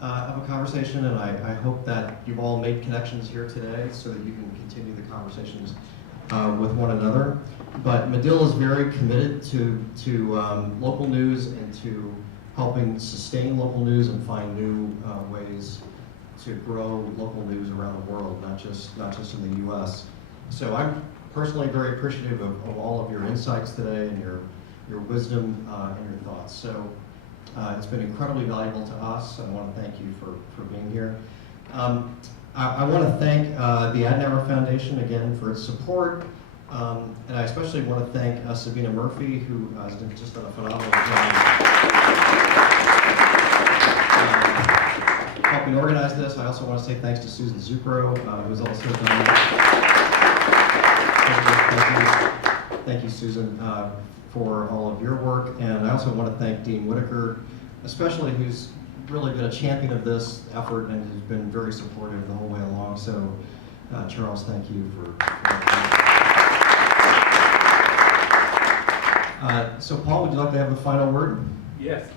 of a conversation, and I hope that you've all made connections here today so that you can continue the conversations with one another. But Medill is very committed to local news and to helping sustain local news and find new ways to grow local news around the world, not just in the U.S. So I'm personally very appreciative of all of your insights today and your wisdom and your thoughts. So it's been incredibly valuable to us, and I want to thank you for being here. I want to thank the Adenauer Foundation again for its support, and I especially want to thank Sabina Murphy, who has just done a phenomenal job helping organize this. I also want to say thanks to Susan Zucro, who's also done Thank you, Susan, for all of your work. And I also want to thank Dean Whitaker, especially, who's really been a champion of this effort and has been very supportive the whole way along. So, Charles, thank you for so, Paul, would you like to have a final word? Yes.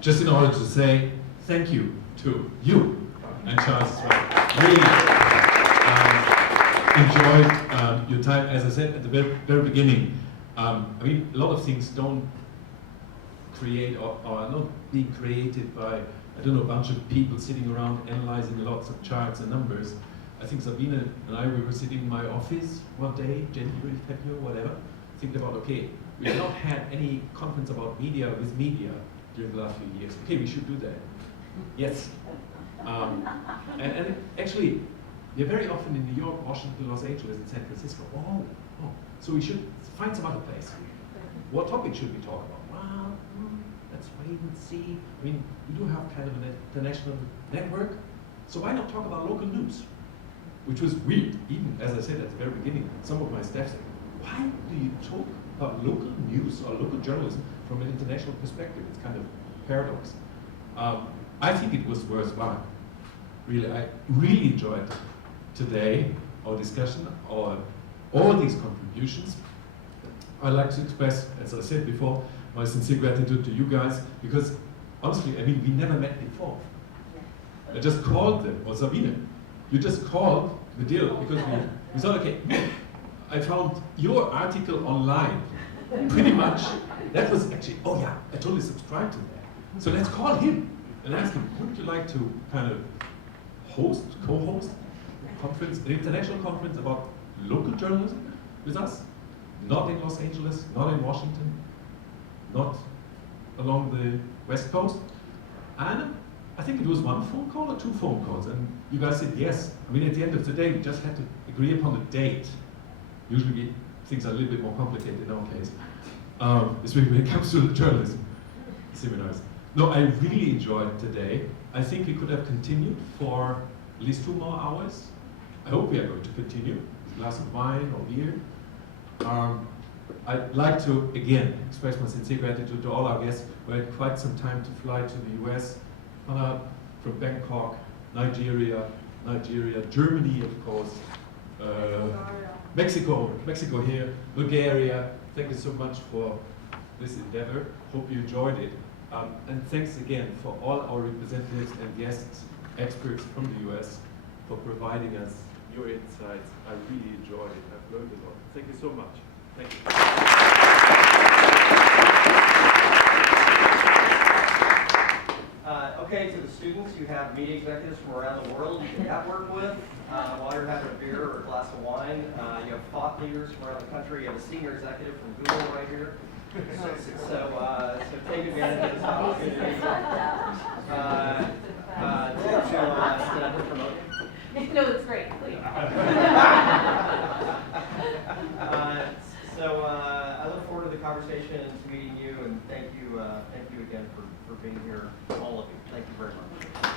Just in order to say thank you to you and Charles as well. Really enjoyed your time. As I said at the very beginning, I mean, a lot of things don't create or are not being created by, I don't know, a bunch of people sitting around analyzing lots of charts and numbers. I think Sabina and I, we were sitting in my office one day, January, February, whatever, thinking about, okay, we've not had any conference about media with media during the last few years. Okay, we should do that. Yes. And actually, they're very often in New York, Washington, Los Angeles, and San Francisco. Oh, so we should find some other place. What topic should we talk about? Well, let's wait and see. I mean, we do have kind of an international network, so why not talk about local news? Which was weird, even as I said at the very beginning, some of my staff said, why do you talk about local news or local journalism from an international perspective? It's kind of paradox. I think it was worthwhile. Really, I really enjoyed today our discussion, all these contributions. I'd like to express, as I said before, my sincere gratitude to you guys, because honestly, I mean, we never met before. I just called them, or Sabine, you just called Medill because we thought, okay, I found your article online, pretty much. That was actually, oh yeah, I totally subscribed to that. So let's call him and ask him, would you like to kind of co-host conference, an international conference about local journalism with us? Not in Los Angeles, not in Washington, not along the West Coast. And I think it was one phone call or two phone calls, and you guys said yes. I mean, at the end of the day, we just had to agree upon a date. Usually things are a little bit more complicated in our case, especially when it comes to journalism seminars. No, I really enjoyed today. I think we could have continued for at least 2 more hours. I hope we are going to continue with a glass of wine or beer. I'd like to, again, express my sincere gratitude to all our guests who had quite some time to fly to the US, from Bangkok, Nigeria, Germany, of course, Mexico here, Bulgaria. Thank you so much for this endeavor. Hope you enjoyed it. And thanks again for all our representatives and guests, experts from the US, for providing us your insights. I really enjoyed it. I've learned a lot. Thank you so much. Thank you. Okay, to the students, you have media executives from around the world you can network with while you're having a beer or a glass of wine. You have thought leaders from around the country. You have a senior executive from Google right here. So take advantage of this opportunity to promote it. No, it's great. So I look forward to the conversation and to meeting you, and thank you again for being here, all of you. Thank you very much.